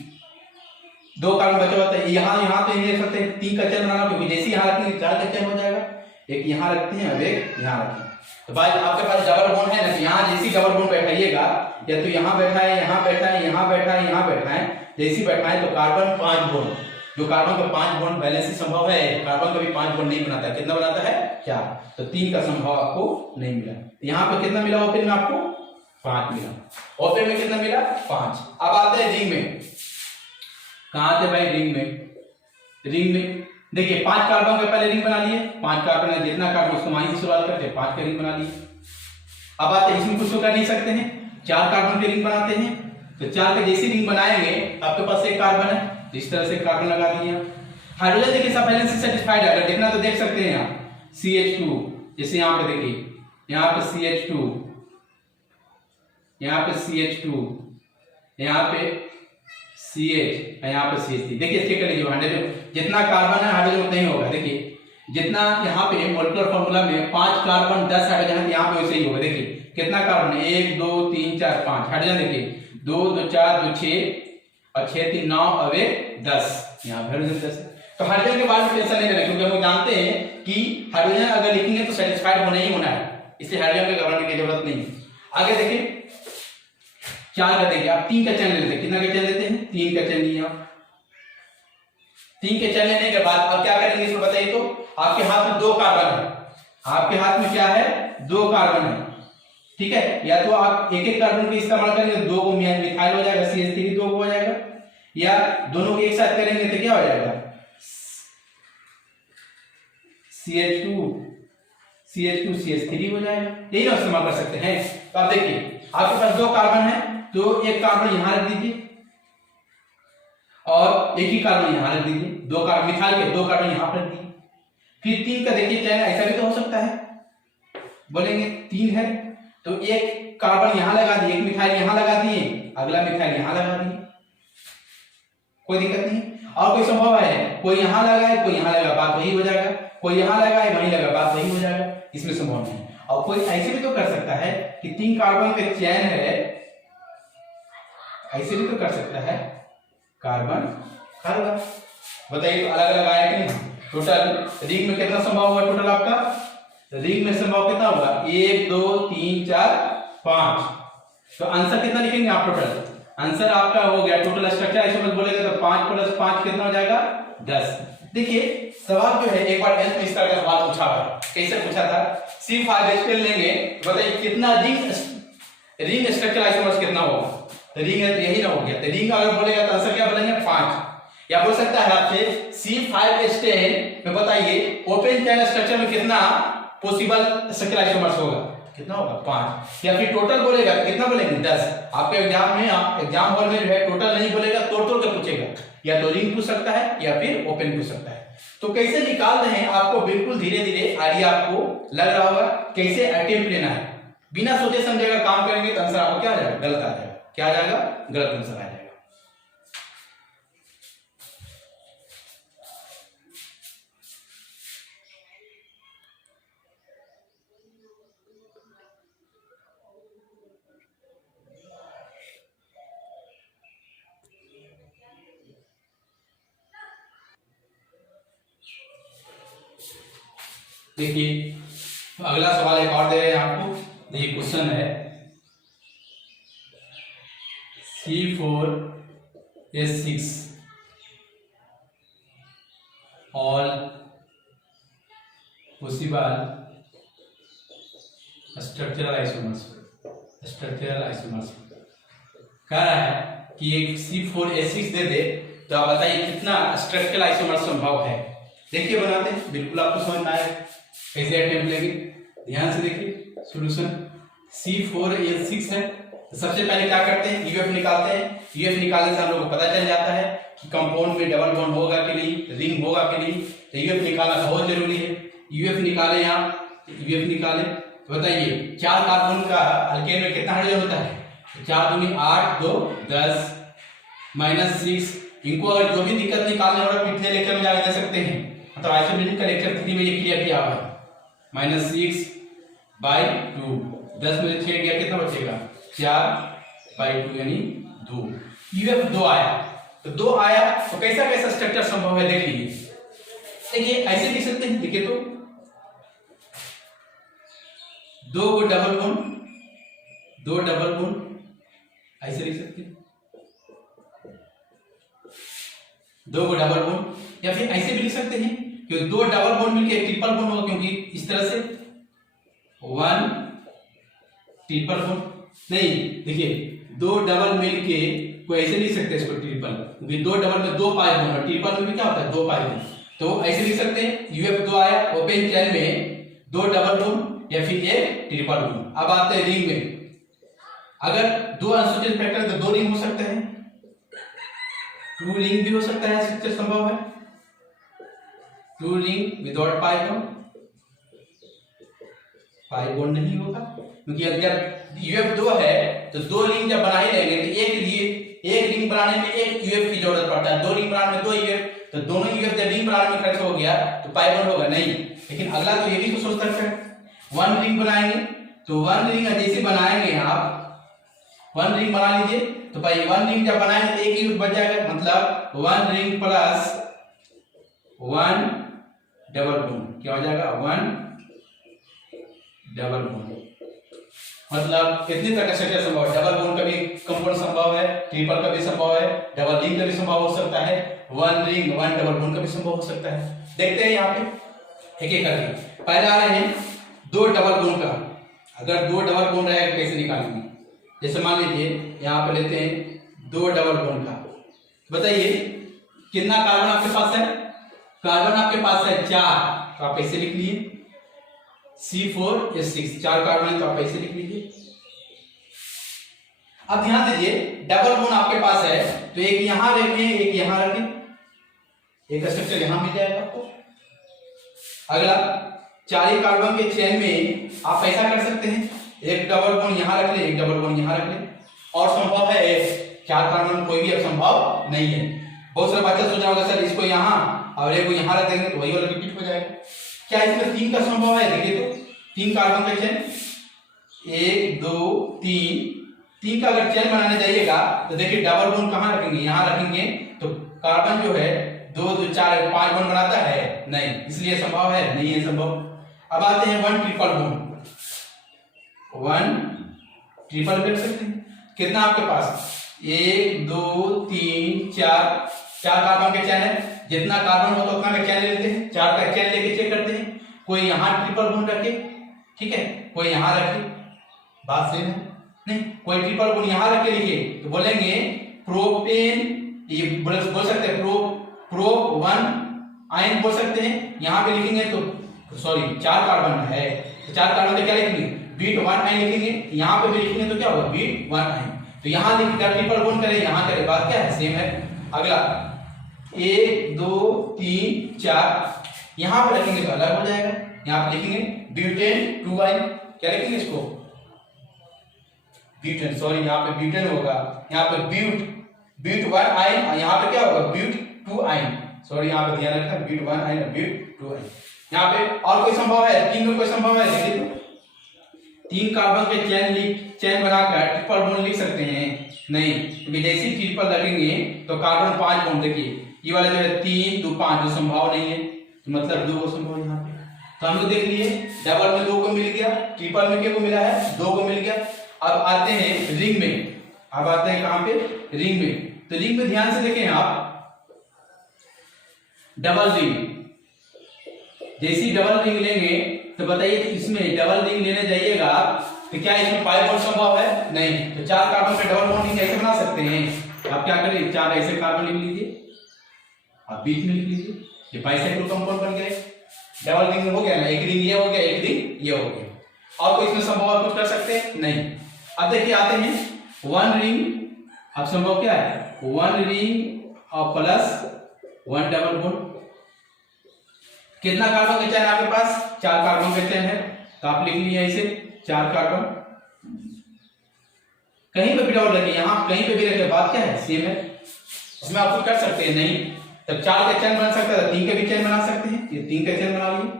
2 कार्बन बचा हुआ है, यहाँ तो देख सकते हैं 3 का चैन बनाना, क्योंकि जैसे यहाँ रखेंगे 4 का चैन हो जाएगा, एक यहाँ रखते हैं अब एक यहाँ रखते हैं। तो भाई आपके पास डबल बॉन्ड है ना, यहाँ जैसी डबल बॉन्ड बैठाइएगा, या तो यहाँ बैठा है, यहाँ बैठा है, यहाँ बैठा है, यहाँ बैठा है, जैसी बैठा है तो कार्बन 5 बॉन्ड, जो कार्बन का 5 बॉन्ड बैलेंस ही संभव है, कार्बन कभी 5 बॉन्ड नहीं बनाता है, कितना बनाता है 4, तो 3 का संभव आपको नहीं मिला। यहाँ पे कितना मिला ओपन में आपको, 5 मिला, ओपन में कितना मिला 5। अब आते हैं रिंग में, कहाँ आते भाई रिंग में, रिंग में देखिए 5 कार्बन का पहले रिंग बना लिए, 5 कार्बन है जितना कार्बन उसको वहीं से शुरुआत करते हैं, 5 के रिंग बना लिए। अब आते हैं इसमें कुछ तो कर नहीं सकते हैं, 4 कार्बन के रिंग बनाते हैं, तो 4 के जैसी रिंग बनाएंगे आपके पास एक कार्बन है, इस तरह से कार्बन लगा दिया। हाइड्रोजन देखिए सब बैलेंस से सेटिस्फाइड है, अगर देखना तो देख सकते हैं यहाँ CH2, जैसे यहाँ पे देखिए यहाँ पे CH2, यहाँ पे CH2, यहाँ पे CH, यहाँ पे CH3, देखिए चेक कर लीजिए हाइड्रोजन जितना कार्बन है हाइड्रोजन उतना ही होगा। देखिए जितना यहाँ पे मोलिकुलर फार्मूला में 5 कार्बन 10 हाइड्रोजन है, यहाँ पे वैसे ही होगा। देखिए कितना कार्बन है, 1 2 3 4 5 हाइड्रोजन, देखिए 2 2 4 2 6 और 6 3 9 और 1 10, यहाँ पे हाइड्रोजन 10 है। तो हाइड्रोजन के बारे में टेंशन नहीं लेना, क्योंकि हम जानते हैं कि हाइड्रोजन अगर लिखेंगे तो सेटिस्फाइड होना ही होना है, इसलिए हाइड्रोजन के घबराने की जरूरत नहीं है। आगे देखिए 4 का देखिए, आप 3 का चैन लेते हैं, कितना का चैन लेते हैं, 3 का चैन लिया। 3 के चैन लेने के बाद अब क्या करेंगे इसको बताइए तो, आपके हाथ में 2 कार्बन है, आपके हाथ में क्या है 2 कार्बन है, ठीक है। या तो आप एक एक कार्बन का इस्तेमाल करेंगे, 2 को मिथाइल हो जाएगा, CH3 2 को हो जाएगा, या दोनों को एक साथ करेंगे तो क्या हो जाएगा CH2 CH3 हो जाएगा, यही ना इस्तेमाल कर सकते हैं। तो आप देखिए आपके पास 2 कार्बन है, तो एक कार्बन यहां रख दीजिए और एक ही कार्बन यहां रख दीजिए, 2 कार्बन मिथाइल के 2 कार्बन यहां पर रख दीजिए। फिर 3 का देखिए चैन, ऐसा भी तो हो सकता है, बोलेंगे 3 है तो एक कार्बन यहां लगा दिए, एक मिथाइल यहां लगा दिए, अगला मिथाइल यहां लगा दिए, कोई दिक्कत नहीं। और कोई संभव है, कोई यहां लगाए कोई यहां लगा, बात वही हो जाएगा, कोई यहां लगाए वहीं लगा, बात वही हो जाएगा, इसमें संभव नहीं। और कोई ऐसे भी तो कर सकता है कि 3 कार्बन के चैन है, ऐसे भी तो कर सकता है कार्बन कार्बन, बताइए तो अलग अलग आया कि नहीं। टोटल रिंग में कितना संभव होगा, टोटल आपका रिंग में संभव कितना होगा, 1 2 3 4 5, तो आंसर कितना लिखेंगे आप, टोटल आंसर आपका हो गया, टोटल स्ट्रक्चर ऐसे मत बोलेगा तो 5 + 5 कितना हो जाएगा 10। देखिए सवाल जो है एक बार 10th में इस तरह का सवाल पूछा है, कैसे पूछा था, C5H12 लेंगे, बताइए कितना रिंग स्ट्रक्चर आइसोमर्स कितना होगा, तो रिंग है तो यही ना हो गया। तो रिंग अगर बोलेगा तो आंसर क्या बोलेंगे 5। या बोल सकता है आपसे C5H10 में बताइए ओपन चैन स्ट्रक्चर में कितना पॉसिबल स्ट्रक्चरल आइसोमर्स होगा, कितना होगा 5। या फिर टोटल बोलेगा तो कितना बोलेंगे 10। आपके एग्जाम में एग्जाम हॉल में जो है टोटल नहीं बोलेगा, तोड़ तोड़ के पूछेगा, या तो रिंग पूछ सकता है या फिर ओपन पूछ सकता है। तो कैसे निकाल रहे हैं आपको बिल्कुल धीरे धीरे आइडिया आपको लग रहा होगा कैसे अटेम्प्ट लेना है। बिना सोचे समझे अगर काम करेंगे तो आंसर आपको क्या आ जाएगा, गलत आ जाएगा। क्या आ जाएगा, गलत आंसर आ जाएगा। देखिए अगला सवाल एक और दे रहे हैं आपको। देखिए क्वेश्चन है C4H6 all possible structural isomers कह रहा है कि एक C4H6 दे दे तो आप बताइए कितना स्ट्रक्चरल आइसोमर्स संभव है। देखिए बनाते हैं, बिल्कुल आपको समझ में आएगा कैसे अटेम्प्ट लेंगे। ध्यान से देखिए सॉल्यूशन। C4H6 है तो सबसे पहले क्या करते हैं, यूएफ निकालते हैं। यूएफ निकालने से हम लोग को पता चल जाता है कि कंपाउंड में डबल बॉन्ड होगा कि नहीं, रिंग होगा कि नहीं। तो यूएफ निकालना बहुत जरूरी है। यूएफ निकाले आप, यूएफ निकाले तो बताइए 4 कार्बन का अल्केन में कितना हाइड्रोजन होता है, 4 दूनी 8 2 10 -6। इनको अगर जो भी दिक्कत निकालने वाला पिछले लेक्चर में जाके दे सकते हैं, मतलब आइसोटोनिक का लेक्चर 3 में ये क्लियर किया हुआ है। -6/2 10 में 6 गया कितना बचेगा 4/2 यानी 2। यूएफ 2 आया तो 2 आया तो कैसा कैसा स्ट्रक्चर संभव है देख लीजिए। देखिए ऐसे लिख सकते हैं, देखिए तो 2 डबल बॉन्ड ऐसे लिख सकते हैं, 2 डबल बॉन्ड। या फिर ऐसे भी लिख सकते हैं कि 2 डबल बॉन्ड मिलके ट्रिपल बॉन्ड होगा, क्योंकि इस तरह से 1 ट्रिपल बॉन्ड नहीं। देखिए 2 डबल मिलके कोई ऐसे लिख सकते हैं इसको ट्रिपल, क्योंकि 2 डबल में 2 पाई बॉन्ड और ट्रिपल में भी क्या होता है 2 पाई बॉन्ड। तो ऐसे लिख सकते हैं यूएफ 2 आया ओपन चैन में 2 डबल बॉन्ड या फिर 1 ट्रिपल बॉन्ड। अब आते हैं रिंग में। अगर 2 अनसोल्यूटेड फैक्टर तो 2 रिंग हो सकते हैं, 2 रिंग भी हो सकता है, स्ट्रक्चर संभव है। 2 रिंग विदाउट पाई बॉन्ड नहीं होगा, क्योंकि जब यूएफ 2 है तो 2 रिंग जब बना ही रहेंगे तो एक रिंग बनाने में 1 यूएफ की जरूरत पड़ता है, 2 रिंग बनाने में 2 यूएफ। तो दोनों यूएफ जब रिंग बनाने में खर्च हो गया तो पाई बॉन्ड होगा नहीं। लेकिन अगला तो ये भी तो सोच सकते हैं 1 रिंग बनाएंगे तो 1 रिंग जैसे बनाएंगे आप 1 रिंग बना लीजिए तो भाई 1 रिंग जब बनाएंगे तो 1 यूएफ बच जाएगा, मतलब 1 रिंग प्लस 1 डबल बॉन्ड क्या हो जाएगा 1 डबल बॉन्ड। मतलब कितनी तरह का स्ट्रक्चर संभव है, डबल बॉन्ड का भी कंपाउंड संभव है, ट्रिपल का भी संभव है, डबल रिंग का भी संभव हो सकता है, 1 रिंग 1 डबल बॉन्ड का भी संभव हो सकता है। देखते हैं यहाँ पे एक एक करके। पहले आ रहे हैं 2 डबल बॉन्ड का। अगर 2 डबल बॉन्ड रहेगा कैसे निकालेंगे, जैसे मान लीजिए यहाँ पे लेते हैं 2 डबल बॉन्ड का। बताइए कितना कार्बन आपके पास है, कार्बन आपके पास है 4, तो आप ऐसे लिख लीजिए C4H6 4 कार्बन है तो आप ऐसे लिख लीजिए। अब ध्यान दीजिए डबल बॉन्ड आपके पास है तो एक यहां रखें एक यहां रखें, एक स्ट्रक्चर यहां मिल जाएगा आपको। अगला 4 कार्बन के चेन में आप ऐसा कर सकते हैं एक डबल बॉन्ड यहां रख ले, एक डबल बॉन्ड यहां रख ले, और संभव है 4 कार्बन कोई भी अब संभव नहीं है। बहुत सारे बच्चे सोच रहे होंगे सर इसको यहां और एक को यहां रख देंगे तो वही वाला रिपीट हो जाएगा। क्या इसमें 3 का संभव है, देखिए तो 3 कार्बन का चेन 1 2 3 का अगर चेन बनाने जाइएगा तो देखिए डबल बॉन्ड कहां रखेंगे, यहां रखेंगे तो कार्बन जो है 2 2 4 5 बॉन्ड बनाता है नहीं, इसलिए संभव है नहीं है संभव। अब आते हैं 1 ट्रिपल बॉन्ड, 1 ट्रिपल कर सकते हैं। कितना आपके पास 1 2 3 4 कार्बन के चेन है, जितना कार्बन हो तो उतना का चेन लेते हैं, 4 का चेन लेके चेक करते हैं। कोई यहां ट्रिपल बॉन्ड रखे, ठीक है, कोई यहां रखे, बात सेम है। नहीं, कोई ट्रिपल बॉन्ड यहाँ रख के लिखे तो बोलेंगे प्रोपेन, ये बोल सकते हैं प्रो 1 आयन बोल सकते हैं। यहाँ पे लिखेंगे तो सॉरी 4 कार्बन है तो 4 कार्बन पे क्या लिखेंगे बीट 1 आयन लिखेंगे, यहाँ पे भी लिखेंगे तो क्या होगा बीट 1 आयन। तो यहाँ लिखकर ट्रिपल बॉन्ड करें, यहाँ करें, बात क्या है सेम है। अगला 1 2 3 4 यहाँ पे रखेंगे तो अलग हो जाएगा, यहाँ पे लिखेंगे ब्यूटेन 2 आयन, क्या लिखेंगे इसको ब्यूटेन, सॉरी यहाँ पे ब्यूटेन होगा, यहाँ पे ब्यूट 1 आयन और यहाँ पे क्या होगा ब्यूट 2 आयन, सॉरी यहाँ पे ध्यान रखना ब्यूट 1 आयन और ब्यूट 2 आयन। यहाँ पे और कोई संभव है, 3 में कोई संभव है, देखिए तो 3 कार्बन के चेन बनाकर ट्रिपल बॉन्ड लिख सकते हैं नहीं, क्योंकि जैसे ट्रिपल लगेंगे तो कार्बन 5 बॉन्ड, देखिए ये वाला जो है 3 2 5 जो संभव नहीं है तो मतलब 2 को संभव यहाँ पे। तो हम लोग देख लिए डबल में 2 को मिल गया, ट्रिपल में क्या को मिला है 2 को मिल गया। अब आते हैं रिंग में, अब आते हैं कहां पे रिंग में। तो रिंग में ध्यान से देखें आप, डबल रिंग, जैसी डबल रिंग लेंगे तो बताइए कि इसमें डबल रिंग लेने जाइएगा तो क्या इसमें 5 बॉन्ड संभव है नहीं, तो 4 कार्बन पे डबल बॉन्ड कैसे बना सकते हैं, आप क्या करें 4 ऐसे कार्बन लिख लीजिए, आप बीच में लिख लीजिए, ये बाइसेक्टोल कंपाउंड बन गए, डबल रिंग हो गया ना, एक रिंग ये हो गया एक रिंग ये हो गया। और कोई इसमें संभव कुछ कर सकते हैं नहीं। अब देखिए आते हैं 1 रिंग, अब संभव क्या है 1 रिंग और प्लस 1 डबल बॉन्ड। कितना कार्बन का चेन आपके पास 4 कार्बन का चेन है तो आप लिख लीजिए इसे 4 कार्बन, कहीं पे भी डाउट लगे यहाँ कहीं पे भी रखे, बात क्या है सेम है, इसमें आप कुछ कर सकते हैं नहीं। तब 4 का चेन बना सकते हैं, 3 के भी चेन बना सकते हैं, ये 3 का चेन बना लिए।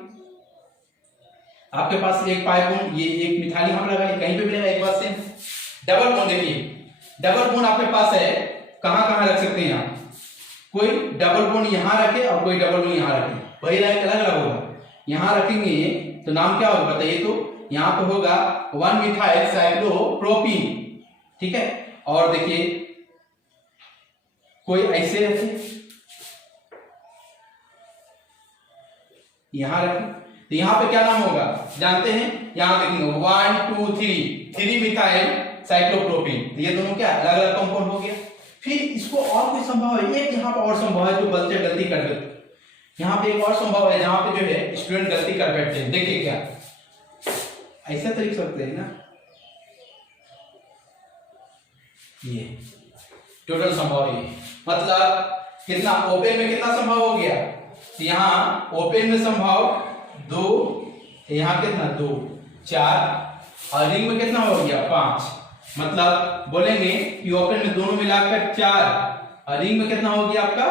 आपके पास एक पाइप बॉन्ड, ये एक मिथाइल हम लगाइए, कहीं पे भी लगा एक बात से। डबल बॉन्ड देखिए, डबल बॉन्ड आपके पास है कहां कहां रख सकते हैं आप, कोई डबल बॉन्ड यहां रखे और कोई डबल बॉन्ड यहां रखे, वही लाइक अलग अलग होगा। यहां रखेंगे तो नाम क्या होगा बताइए, तो यहां पे होगा 1 मिथाइल साइक्लोप्रोपीन, ठीक है। और देखिए कोई ऐसे रखे यहां रखें तो यहां पे क्या नाम होगा जानते हैं, यहां देखेंगे 1 2 3 मिथाइल साइक्लोप्रोपीन, ये दोनों क्या अलग अलग कंपाउंड हो गया। फिर इसको और कोई संभव है, एक यहाँ पे और संभव है जो बच्चे गलती कर देते, यहाँ पे एक और संभव है जहां पे जो है स्टूडेंट गलती कर बैठते हैं। देखिए क्या ऐसा तो लिख सकते हैं ना, ये टोटल संभव है, मतलब कितना ओपन में कितना संभव हो गया, यहाँ ओपन में संभव 2, यहाँ कितना 2 4 और रिंग में कितना हो गया 5, मतलब बोलेंगे कि ओपन में दोनों मिलाकर 4 और रिंग में कितना हो गया आपका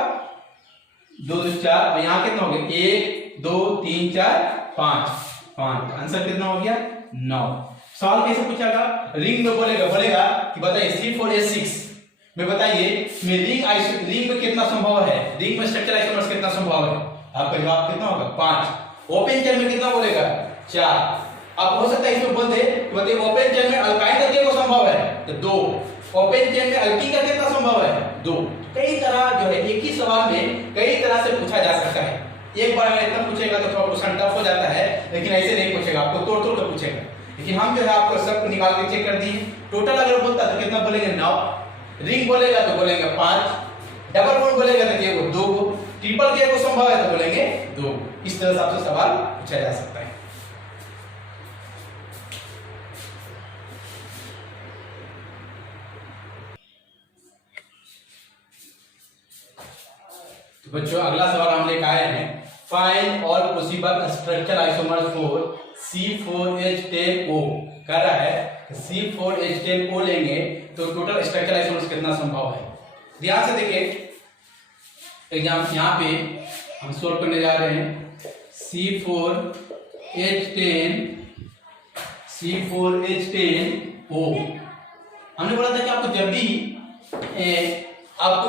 2 2 4 और यहाँ कितना हो गया 1 2 3 4 5, आंसर कितना हो गया 9। सवाल कैसे पूछेगा, रिंग में बोलेगा कि बताइए C4H6 में बताइए में रिंग में कितना संभव है, रिंग में स्ट्रक्चर आइसोमर्स कितना संभव है, आपका जवाब कितना होगा 5। ओपन चेन में कितना बोलेगा 4। अब हो सकता है इसमें बोल दे कि बताइए ओपन चेन में अल्काइन का कितना संभव है तो 2, ओपन चेन में अल्कीन का कितना संभव है 2। कई तरह जो है एक ही सवाल में कई तरह से पूछा जा सकता है, एक बार अगर इतना पूछेगा तो थोड़ा क्वेश्चन टफ हो जाता है, लेकिन ऐसे नहीं पूछेगा, आपको तोड़ तोड़ कर पूछेगा। लेकिन हम जो है आपको सब निकाल के चेक कर दिए, टोटल अगर बोलता तो कितना बोलेंगे 9, रिंग बोलेगा तो बोलेंगे 5, डबल बॉन्ड बोलेगा तो ये 2, ट्रिपल के को संभव है तो बोलेंगे 2। इस तरह से आपसे सवाल पूछा जा सकता है। तो बच्चों अगला सवाल हम लेकर आए हैं, find all possible structure isomers for C4H10O कर रहा है, C4H10O लेंगे तो टोटल स्ट्रक्चर आइसोमर्स कितना संभव है। ध्यान से देखिए एग्जाम यहाँ पे हम सोल्व करने जा रहे हैं C4H10O। हमने बोला था कि आपको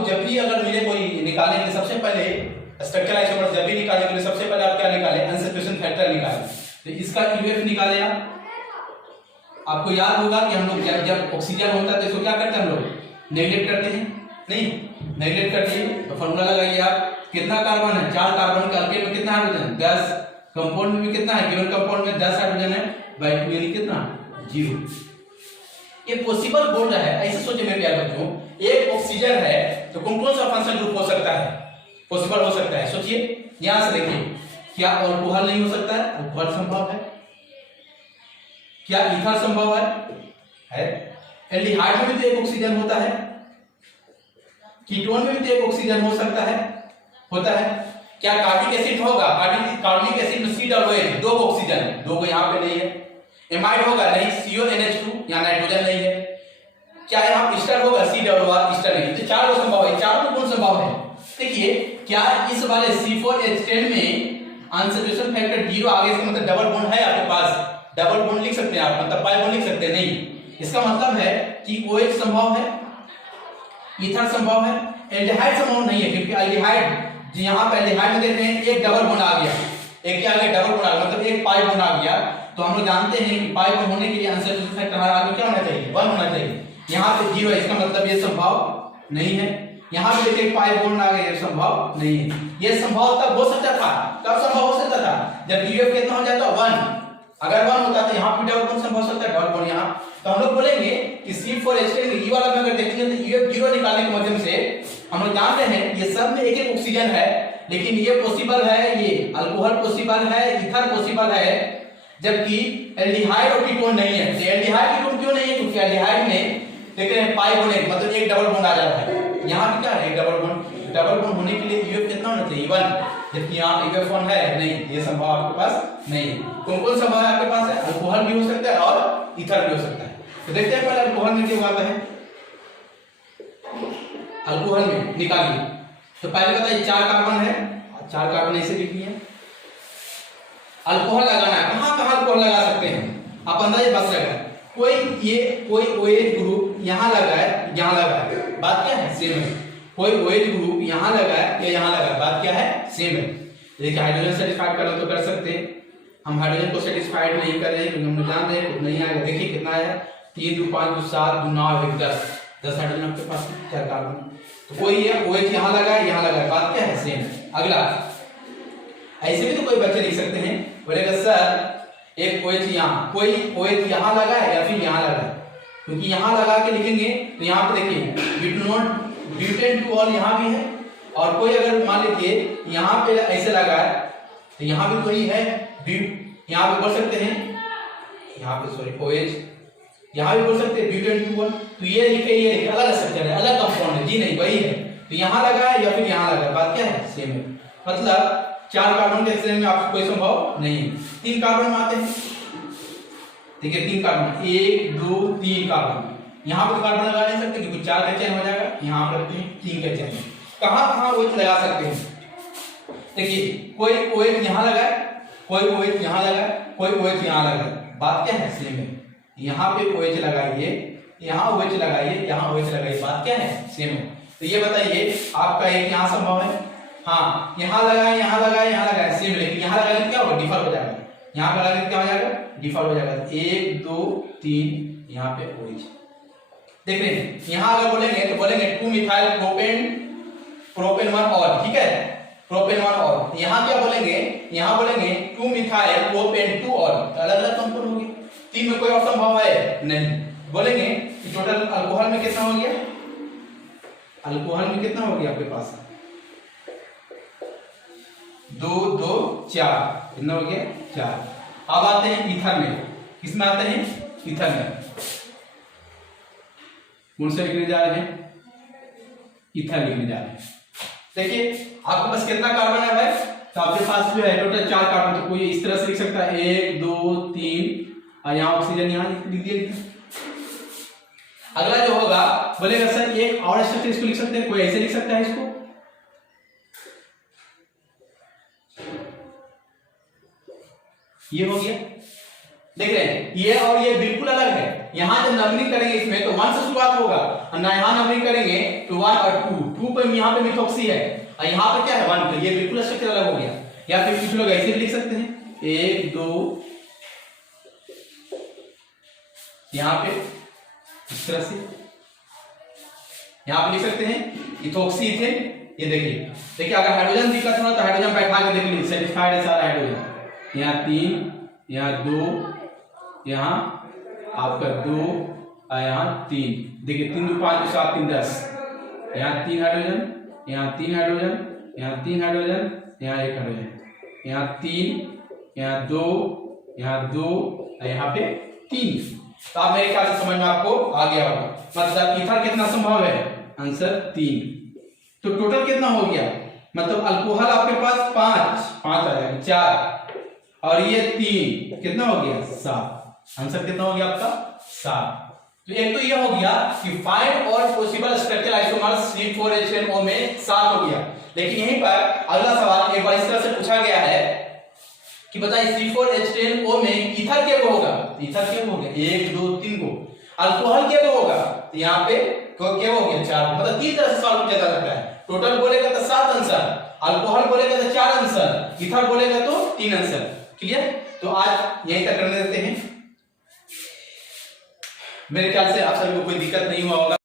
जब भी अगर मिले कोई निकालने के लिए सबसे पहले स्ट्रक्चर आइसोमर्स जब भी निकालने के लिए सबसे पहले आप क्या निकाले अनसैचुरेशन फैक्टर निकाले, तो इसका QF निकाले आपको याद होगा कि हम लोग जब ऑक्सीजन होता है तो इसको क्या करते हैं हम लोग नेगलेक्ट करते हैं, नहीं नेगलेक्ट करते हैं। तो फॉर्मूला लगाइए आप, कितना कार्बन है 4 कार्बन का, अल्केन में कितना हाइड्रोजन 10, कंपाउंड में भी कितना है, गिवन कंपाउंड में 10 हाइड्रोजन है, बाय 2 यानी कितना 0। ये पॉसिबल बोल रहा है, ऐसे सोचे मेरे प्यारे बच्चों, एक ऑक्सीजन है तो कौन कौन सा फंक्शन ग्रुप हो सकता है, पॉसिबल हो सकता है। सोचिए यहां से देखिए, क्या अल्कोहल नहीं हो सकता है? अल्कोहल संभव है। क्या ईथर संभव है? एल्डिहाइड में भी तो एक ऑक्सीजन होता है, कीटोन में भी तो एक ऑक्सीजन हो सकता है, होता है। क्या कार्बनिक एसिड होगा? कार्बनिक एसिड में COOH, दो ऑक्सीजन, दो को यहाँ पे नहीं है। एमाइड होगा? नहीं। CONH2, यहाँ नाइट्रोजन नहीं है। क्या यहाँ ईस्टर होगा? COR, ईस्टर नहीं। तो चार संभव है, चारों में कौन संभव है? देखिए, क्या इस वाले C4H10 में अनसैचुरेशन फैक्टर 0 आगे, इसका मतलब डबल बॉन्ड है आपके पास? डबल बॉन्ड लिख सकते हैं आप, मतलब पाई बॉन्ड लिख सकते हैं? नहीं। इसका मतलब है कि OH संभव है, ईथर संभव है, एल्डिहाइड संभव नहीं है, क्योंकि एल्डिहाइड यहाँ पे एल्डिहाइड में देख रहे हैं एक डबल बॉन्ड आ गया, एक क्या आ गया? डबल बॉन्ड आ गया, मतलब एक पाई बॉन्ड आ गया। तो हम लोग जानते हैं कि पाई बॉन्ड होने के लिए अनसैचुरेशन फैक्टर हमारा आगे क्या होना चाहिए? 1 होना चाहिए। यहाँ पे 0 है, इसका मतलब ये संभव नहीं है। यहाँ पे देखिए पाई बॉन्ड आ गया, ये संभव नहीं है। ये संभव तब हो सकता था, कब संभव हो सकता था? जब UF कितना हो जाता? 1। अगर 1 होता तो यहाँ पे डबल बॉन्ड संभव हो सकता है, डबल बॉन्ड यहाँ। तो हम लोग बोलेंगे कि C4H10 E वाला में अगर देखेंगे तो UF 0 निकालने के माध्यम से हम लोग जानते हैं ये सब में एक एक ऑक्सीजन है, लेकिन ये पॉसिबल है, ये अल्कोहल पॉसिबल है, ईथर पॉसिबल है, जबकि एल्डिहाइड और कीटोन नहीं है। तो एल्डिहाइड कीटोन क्यों नहीं है? क्योंकि एल्डिहाइड में देख रहे हैं पाई बॉन्ड, मतलब एक डबल बॉन्ड आ जाता है। यहाँ पे क्या है? एक डबल बॉन्ड। डबल बॉन्ड होने के लिए UF कितना होना चाहिए? 1, जबकि यहाँ UF 1 है नहीं, ये संभव आपके पास नहीं है। कौन कौन संभव है आपके पास? है अल्कोहल भी हो सकता है और ईथर भी हो सकता है। तो देखते हैं पहले अल्कोहल में क्या होता है। अल्कोहल में निकालिए, तो पहले बताइए 4 कार्बन है, 4 कार्बन ऐसे लिखिए। अल्कोहल लगाना है, कहां कहां अल्कोहल लगा सकते हैं आप अंदाजे बस लगा। कोई OH ग्रुप यहां लगा है, यहां लगा है, बात क्या है? सेम है। कोई OH ग्रुप यहां लगा है या यहां लगा है, बात क्या है? सेम है। देखिए हाइड्रोजन सेटिस्फाइड करना तो कर सकते हैं, हम हाइड्रोजन को सेटिस्फाइड नहीं कर रहे हैं क्योंकि हम जान रहे हैं नहीं आएगा। देखिए कितना है? 3 2 5 2 7 2 9 1 10 हाइड्रोजन आपके पास, 4 कार्बन। तो कोई ये OH यहां लगा है, यहां लगा है, बात क्या है? सेम। अगला ऐसे भी तो कोई बच्चे लिख सकते हैं, बोलेगा सर एक OH यहाँ, कोई OH यहाँ लगा है या फिर यहाँ लगा है, क्योंकि यहाँ लगा के लिखेंगे तो यहाँ पे देखिए ब्यूटेन 2 ऑल यहाँ भी है, और कोई अगर मान लीजिए यहाँ पे ऐसे लगा है तो यहाँ भी कोई है, यहाँ पे बोल सकते हैं, यहाँ पे सॉरी OH, यहाँ भी बोल सकते हैं ब्यूटेन 2 ऑल। तो ये लिखे, ये लिखे, अलग स्ट्रक्चर है, अलग कंपाउंड है जी, नहीं वही है। तो यहाँ लगा है या फिर यहाँ लगा है, बात क्या है? सेम है। मतलब 4 कार्बन के एक्सचेंज में आपको कोई संभव नहीं है। 3 कार्बन में आते हैं, ठीक है? 3 कार्बन, 1 2 3 कार्बन। यहाँ पे कार्बन लगा नहीं सकते क्योंकि 4 का चेन हो जाएगा, यहाँ पर 3 का चेन। कहां कहां OH लगा सकते हैं? देखिए कोई OH यहाँ लगा है, कोई OH यहाँ लगा है, कोई OH यहाँ लगा है, बात क्या है? सेम है। यहाँ पे OH लगाइए, यहाँ OH लगाइए, यहाँ OH लगाइए, बात क्या है? सेम है। तो ये बताइए आपका एक यहाँ संभव है, हाँ यहाँ लगाए, यहाँ लगाए, यहाँ लगाए, सेम, लेकिन यहाँ लगाए क्या होगा? डिफर हो जाएगा। यहाँ लगाए क्या हो जाएगा? डिफर हो जाएगा। 1 2 3 यहाँ पे OH देख रहे हैं। यहाँ अगर बोलेंगे तो बोलेंगे 2 मिथाइल प्रोपेन 1 ऑल, ठीक है? Propane 1 all. यहाँ क्या बोलेंगे? यहाँ बोलेंगे 2 मिथाइल प्रोपेन 2 ऑल। अलग अलग कंपाउंड होंगे, 3 में कोई और संभव है नहीं। बोलेंगे कि टोटल अल्कोहल में कितना हो गया? अल्कोहल में कितना हो गया आपके पास? 2 2 4, कितना हो गया? 4। अब आते हैं ईथर में। किसमें आते हैं? ईथर में। कौन से लिखने जा रहे हैं? ईथर लिखने जा रहे हैं। देखिए आपके पास कितना कार्बन है भाई? तो आपके पास जो है टोटल 4 कार्बन। तो कोई इस तरह से लिख सकता है 1 2 3, और यहाँ ऑक्सीजन यहाँ लिख दिया। अगला जो होगा बोलेगा सर एक और स्ट्रक्चर इसको लिख सकते हैं, कोई ऐसे लिख सकता है इसको, ये हो गया। देख रहे हैं ये और ये बिल्कुल अलग है। यहां जब नंबरिंग करेंगे इसमें तो 1 से शुरुआत होगा, और ना यहां नंबरिंग करेंगे तो 1 और 2 पे यहां पे मिथॉक्सी है, और यहां पे क्या है 1 पे। ये बिल्कुल स्ट्रक्चर अलग हो गया। या फिर कुछ लोग ऐसे भी लिख सकते हैं 1 2, यहां पे इस तरह से यहां पे लिख सकते हैं इथोक्सी इथेन। ये देखिए अगर हाइड्रोजन दिक्कत हो तो हाइड्रोजन बैठा के देख लीजिए, सेटिस्फाइड है सारा हाइड्रोजन। यहाँ 3, यहाँ 2, यहाँ आपका 2, और यहाँ 3। देखिए 3 2 5 7 3 10, यहाँ 3 हाइड्रोजन, यहाँ 3 हाइड्रोजन, यहाँ 3 हाइड्रोजन, यहाँ 1 हाइड्रोजन, यहाँ 3, यहाँ 2, यहाँ 2, यहाँ पे 3। तो आप मेरे ख्याल से समझ में आपको आ गया होगा। मतलब ईथर कितना संभव है? आंसर 3। तो टोटल कितना हो गया? मतलब अल्कोहल आपके पास 5 आ जाएगा, 4 और ये 3, कितना हो गया? 7। आंसर कितना हो गया आपका? 7। तो एक तो ये हो गया कि find all possible structural isomers C4H10O में 7 हो गया। लेकिन यहीं पर अगला सवाल एक बार इस तरह से पूछा गया है कि बताइए C4H10O में ईथर क्या होगा? ईथर क्या हो गया? 1 2 3 को। अल्कोहल क्या होगा? तो यहाँ पे क्या हो गया? 4। मतलब 3 तरह से सॉल्व किया जा सकता है। टोटल बोलेगा तो 7 आंसर, अल्कोहल बोलेगा तो 4 आंसर, ईथर बोलेगा तो 3 आंसर। क्लियर? तो आज यहीं तक करने देते हैं। मेरे ख्याल से आप सभी को कोई दिक्कत नहीं हुआ होगा।